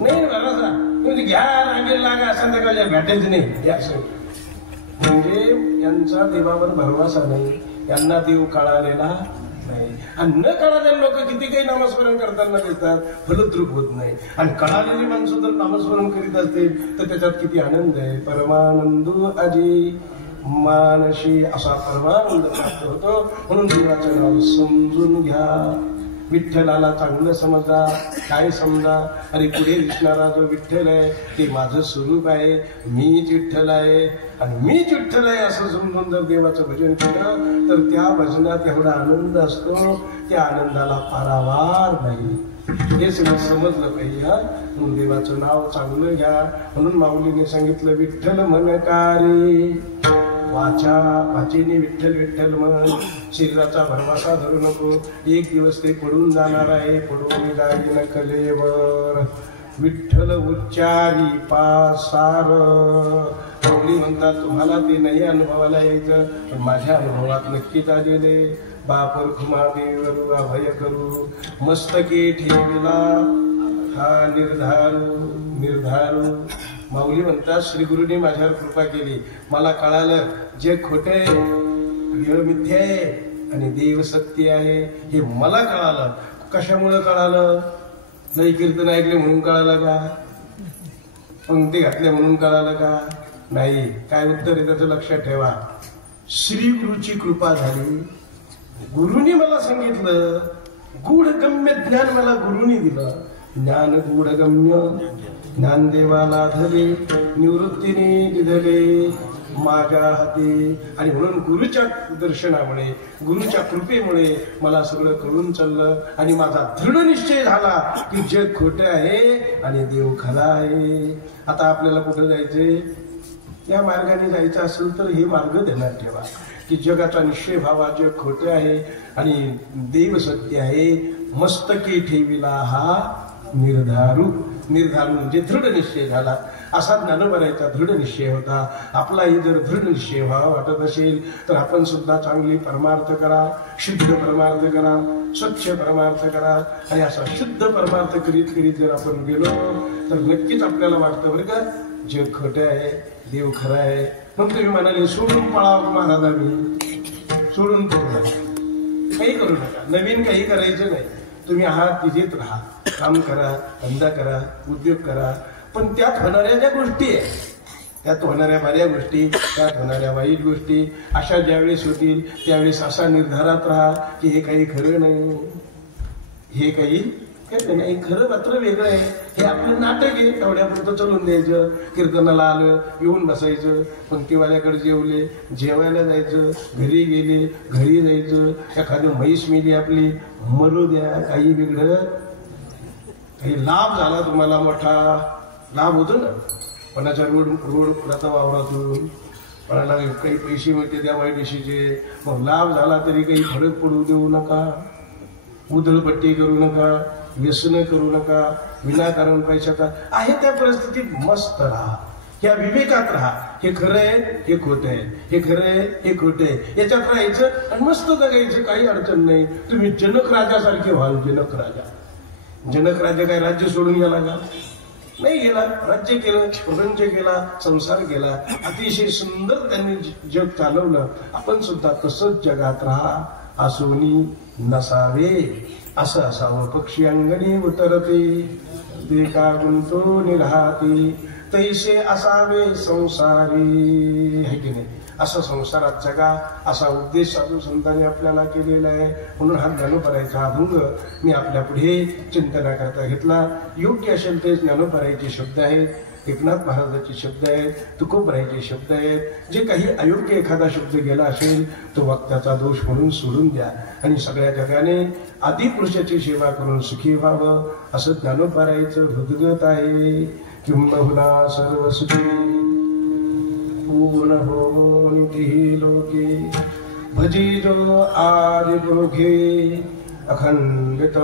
नाही भरवसा. म्हणजे घ्या रांगेला लागा संध्याकाळच्या भेटायचं नाही असं. म्हणजे यांचा देवावर भरवसा नाही, यांना देव कळालेला नाही. आणि न कळालेले लोक किती काही नामस्मरण करताना देतात, फलद्रूप होत नाही. आणि कळालेली माणसं जर नामस्मरण करीत असतील तर त्याच्यात किती आनंद आहे. परमानंद अजी मानशी असा परमानंद प्राप्त होतो. म्हणून देवाचं नाव समजून घ्या. विठ्ठलाला चांगलं समजा. काय समजा? अरे पुढे दिसणारा जो विठ्ठल आहे ते माझं स्वरूप आहे, मीच विठ्ठल आहे आणि मीच विठ्ठल आहे असं समजून जर देवाचं भजन केलं तर त्या भजनात एवढा आनंद असतो, त्या आनंदाला पारावार नाही. हे सगळं समजलं पाहिजे. म्हणून देवाचं नाव चांगलं घ्या. म्हणून माऊलीने सांगितलं विठ्ठल म्हणकारी वाचेने विठ्ठल विठ्ठल म्हण. शरीराचा भरवसा धरू नको. एक दिवस ते पडून जाणार आहे, पडून जाईल कलेवर. विठ्ठल उच्चारी पासार. माऊली म्हणतात तुम्हाला ते नाही अनुभवाला यायचं पण माझ्या अनुभवात नक्कीच आलेले. बापर खुमादेवरू अभय करू, मस्तके ठेवला हा निर्धारू निर्धारू. माऊली म्हणतात श्रीगुरूंनी माझ्यावर कृपा केली. मला कळालं जे खोटे देव मिथ्या आहे आणि देव सत्य आहे हे मला कळालं. कशामुळे कळालं? नाही कीर्तन ऐकले म्हणून कळालं का? पंक्ती घातल्या म्हणून कळालं का? नाही. काय उत्तर आहे त्याचं लक्षात ठेवा. श्रीगुरूची कृपा झाली. गुरुनी मला सांगितलं. गूढगम्य ज्ञान मला गुरुनी दिलं. ज्ञान गूढगम्य ज्ञानदेवाला धरे, निवृत्तीने निधले माझ्या हाती. आणि म्हणून गुरुच्या दर्शनामुळे, गुरुच्या कृपेमुळे मला सगळं कळून चाललं आणि माझा दृढ निश्चय झाला की जग खोटे आहे आणि देव खरा आहे. आता आपल्याला कुठं जायचंय? या मार्गाने जायचं असेल तर हे मार्ग ध्यानात ठेवा की जगाचा निश्चय व्हावा. जग खोटे आहे आणि देव सत्य आहे. मस्तकी ठेविला हा निर्धारू. निर्धारू म्हणजे दृढ निश्चय झाला. असा ज्ञानोबरायचा दृढ निश्चय होता. आपलाही जर दृढ निश्चय व्हावा वाटत असेल तर आपण सुद्धा चांगली परमार्थ करा, शुद्ध परमार्थ करा, स्वच्छ परमार्थ करा. आणि असा शुद्ध परमार्थ करीत करीत जर आपण गेलो तर नक्कीच आपल्याला वाटतं बरं का जग खोटं आहे, देव खरं आहे. मग तुम्ही म्हणाले सोडून पळावं महाराजा, मी सोडून पळू नका, काही करू नका, नवीन काही करायचं नाही. तुम्ही आहात तिथेच राहा, काम करा, धंदा करा, उद्योग करा. पण त्यात होणाऱ्या ज्या गोष्टी आहेत, त्यात होणाऱ्या बऱ्या गोष्टी, त्यात होणाऱ्या वाईट गोष्टी अशा ज्यावेळेस होतील त्यावेळेस असा निर्धारात राहा की हे काही खरं नाही, हे काही नाही, खरं मात्र वेगळं आहे. हे आपलं नाटक आहे, तेवढ्यापुरतं चलून द्यायचं. कीर्तनाला आलं, येऊन बसायचं, पंक्तीवाल्याकडे जेवले, जेवायला जायचं, घरी गेले, घरी जायचं. एखादी म्हैस मिली आपली, मरू द्या, काही वेगळं. काही लाभ झाला तुम्हाला, मोठा लाभ होतो ना, कोणाच्या रोड पुराचा वावरातून, कोणाला काही पैसे मिळते त्या वाईटशीचे, मग लाभ झाला तरी काही फरक पडू देऊ नका, उधळपट्टी करू नका, व्यसन करू नका, विनाकारण पैशाचा आहे त्या परिस्थितीत मस्त राहा, या विवेकात राहा. हे खरं आहे, हे खोटं आहे, हे खरं आहे, हे खोटं आहे, याच्यात राहायचं आणि मस्त जगायचं, काही अडचण नाही. तुम्ही जनक राजासारखे व्हाल. जनक राजा, जनक राजा काय राज्य सोडून गेला का? नाही गेला. राज्य केलं, प्रपंच केला, संसार केला, अतिशय सुंदर त्यांनी जग चालवलं. आपण सुद्धा तसंच जगात राहा, असोनी नसावे असं असावं पक्षी अंगणी उतरते ते का गुंतून राहते तैसे असावे संसारी है की नाही असं संसारात जगा असा उद्देश साधू संतांनी आपल्याला केलेला आहे म्हणून हा ज्ञानोपरायचा अभंग मी आपल्या पुढे चिंतनाकरता घेतला योग्य असेल ते ज्ञानोपरायचे शब्द आहेत एकनाथ महाराजांचे शब्द आहेत तुकोबरायचे शब्द आहेत जे काही अयोग्य एखादा शब्द गेला असेल तो वक्त्याचा दोष म्हणून सोडून द्या आणि सगळ्या जगाने आदिपुरुषाची सेवा करून सुखी व्हावं असं ज्ञानोपरायचं हृदगत आहे किंबहुना सर्व सुखी पूर्ण हो निधी लोके भजिजो आदि पुरुखे अखंडित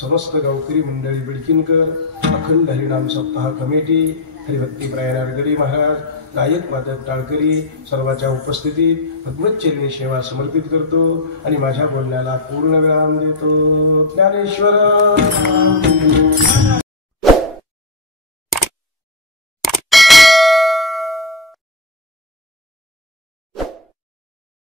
समस्त गावकरी मंडळी बिडकिनकर अखंड हरिनाम सप्ताह कमिटी हरिभक्ती प्रयाणारगडी महाराज गायक वादक टाळकरी सर्वांच्या उपस्थितीत भगवतचरणी सेवा समर्पित करतो आणि माझ्या बोलण्याला पूर्ण विराम देतो ज्ञानेश्वर